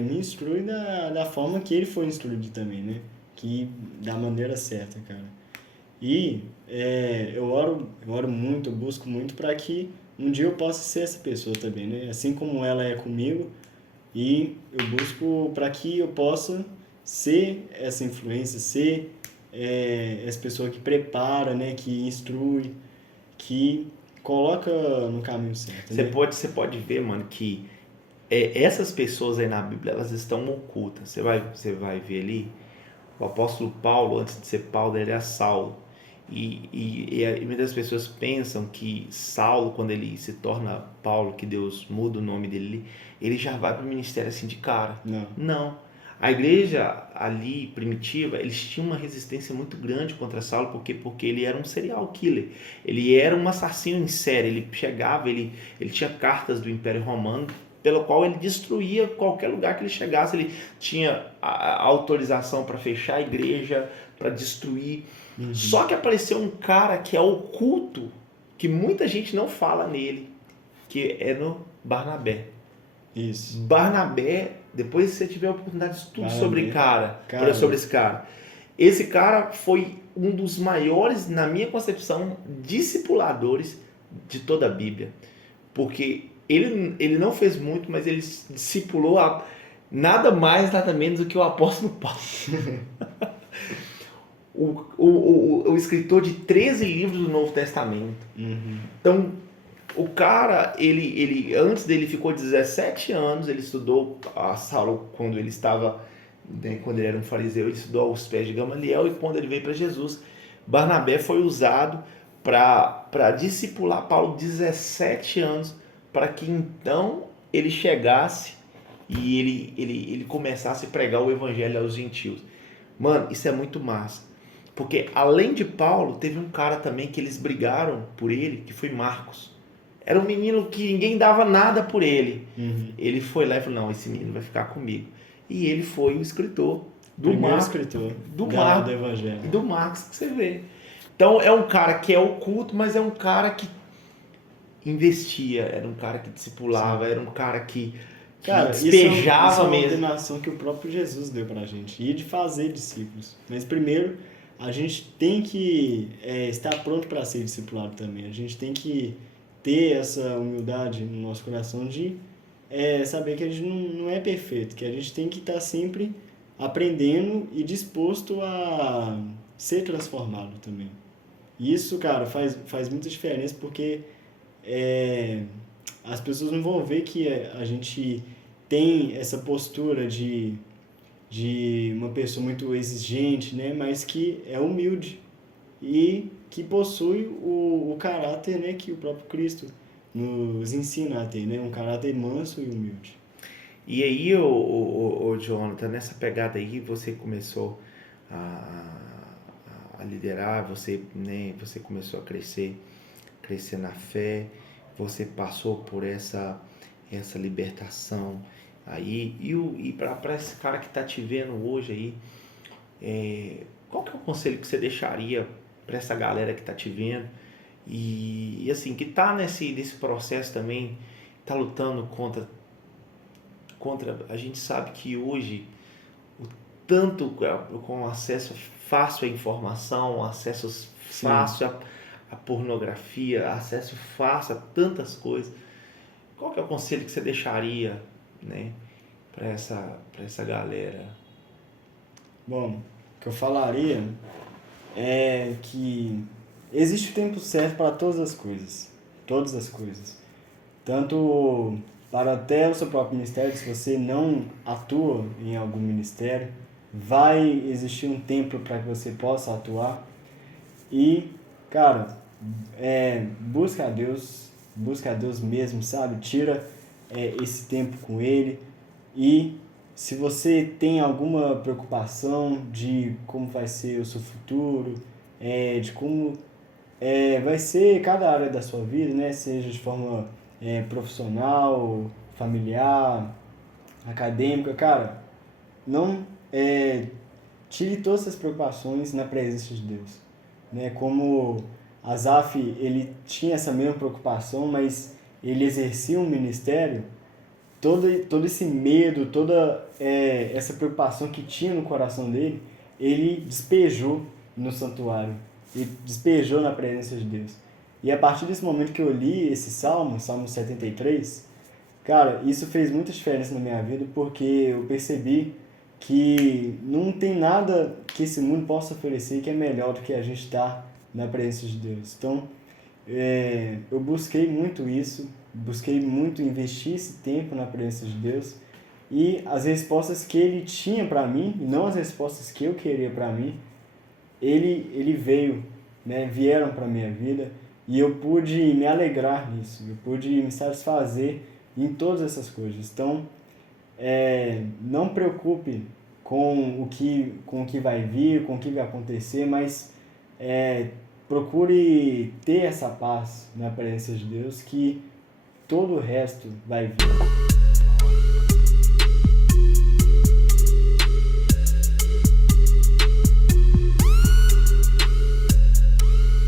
me instrui da forma que ele foi instruído também, né? Que da maneira certa, cara. E eu oro muito, eu busco muito para que um dia eu possa ser essa pessoa também, né? Assim como ela é comigo, e eu busco para que eu possa ser essa influência, ser essa pessoa que prepara, né? Que instrui, que coloca no caminho certo, Você né? pode ver, mano, que essas pessoas aí na Bíblia, elas estão ocultas. Você vai ver ali, o apóstolo Paulo, antes de ser Paulo, ele era Saulo. E muitas pessoas pensam que Saulo, quando ele se torna Paulo, que Deus muda o nome dele, ele já vai para o ministério assim de cara. Não. Não. A igreja ali, primitiva, eles tinham uma resistência muito grande contra Saulo, porque ele era um serial killer. Ele era um assassino em série. Ele chegava, ele tinha cartas do Império Romano, pelo qual ele destruía qualquer lugar que ele chegasse. Ele tinha a autorização para fechar a igreja, para destruir. Só que apareceu um cara que é oculto, que muita gente não fala nele, que é no Barnabé. Isso. Barnabé, depois se você tiver a oportunidade de estudo sobre sobre esse cara. Esse cara foi um dos maiores, na minha concepção, discipuladores de toda a Bíblia. Porque ele não fez muito, mas ele discipulou nada mais, nada menos do que o apóstolo Paulo. o escritor de 13 livros do Novo Testamento. Então, o cara, ele antes dele ficou 17 anos, ele estudou a Saulo quando ele estava, né, quando ele era um fariseu, ele estudou aos pés de Gamaliel, e quando ele veio para Jesus, Barnabé foi usado para discipular Paulo 17 anos, para que então ele chegasse e ele começasse a pregar o evangelho aos gentios. Mano, isso é muito massa. Porque além de Paulo, teve um cara também que eles brigaram por ele, que foi Marcos. Era um menino que ninguém dava nada por ele. Ele foi lá e falou, não, esse menino vai ficar comigo. E ele foi o escritor do Marcos. Escritor do Evangelho. Do Marcos, que você vê. Então é um cara que é oculto, mas é um cara que investia, era um cara que discipulava, era um cara que despejava isso é uma mesmo. ordenação que o próprio Jesus deu pra gente, e de fazer discípulos. Mas primeiro, a gente tem que estar pronto para ser discipulado também. A gente tem que ter essa humildade no nosso coração de saber que a gente não é perfeito, que a gente tem que estar sempre aprendendo e disposto a ser transformado também. E isso, cara, faz muita diferença, porque as pessoas não vão ver que a gente tem essa postura de uma pessoa muito exigente, né? Mas que é humilde e que possui o caráter, né, que o próprio Cristo nos ensina a ter, né? Um caráter manso e humilde. E aí, o Jonathan, nessa pegada aí, você começou a liderar, você começou a crescer na fé, você passou por essa libertação aí, e para esse cara que está te vendo hoje aí, qual que é o conselho que você deixaria para essa galera que está te vendo e assim, que está nesse processo também, está lutando contra, a gente sabe que hoje, tanto com acesso fácil à informação, acesso fácil à pornografia, acesso fácil a tantas coisas, qual que é o conselho que você deixaria, né, para essa galera? Bom, o que eu falaria é que existe o tempo certo para todas as coisas. Todas as coisas. Tanto para até o seu próprio ministério, se você não atua em algum ministério, vai existir um tempo para que você possa atuar. E, cara, busca a Deus mesmo, sabe? Tira esse tempo com Ele. E se você tem alguma preocupação de como vai ser o seu futuro, de como vai ser cada área da sua vida, né? Seja de forma profissional, familiar, acadêmica, cara, não tire todas essas preocupações na presença de Deus. né? Como Asaf, ele tinha essa mesma preocupação, mas ele exercia um ministério, todo esse medo, toda essa preocupação que tinha no coração dele, ele despejou no santuário, ele despejou na presença de Deus. E a partir desse momento que eu li esse Salmo 73, cara, isso fez muita diferença na minha vida, porque eu percebi que não tem nada que esse mundo possa oferecer que é melhor do que a gente estar na presença de Deus. Então, eu busquei muito isso, busquei muito investir esse tempo na presença de Deus, e as respostas que ele tinha para mim, e não as respostas que eu queria para mim, ele veio, né, vieram para minha vida, e eu pude me alegrar nisso, eu pude me satisfazer em todas essas coisas. Então, não preocupe com o que vai vir, com o que vai acontecer, mas procure ter essa paz na presença de Deus, que todo o resto vai vir.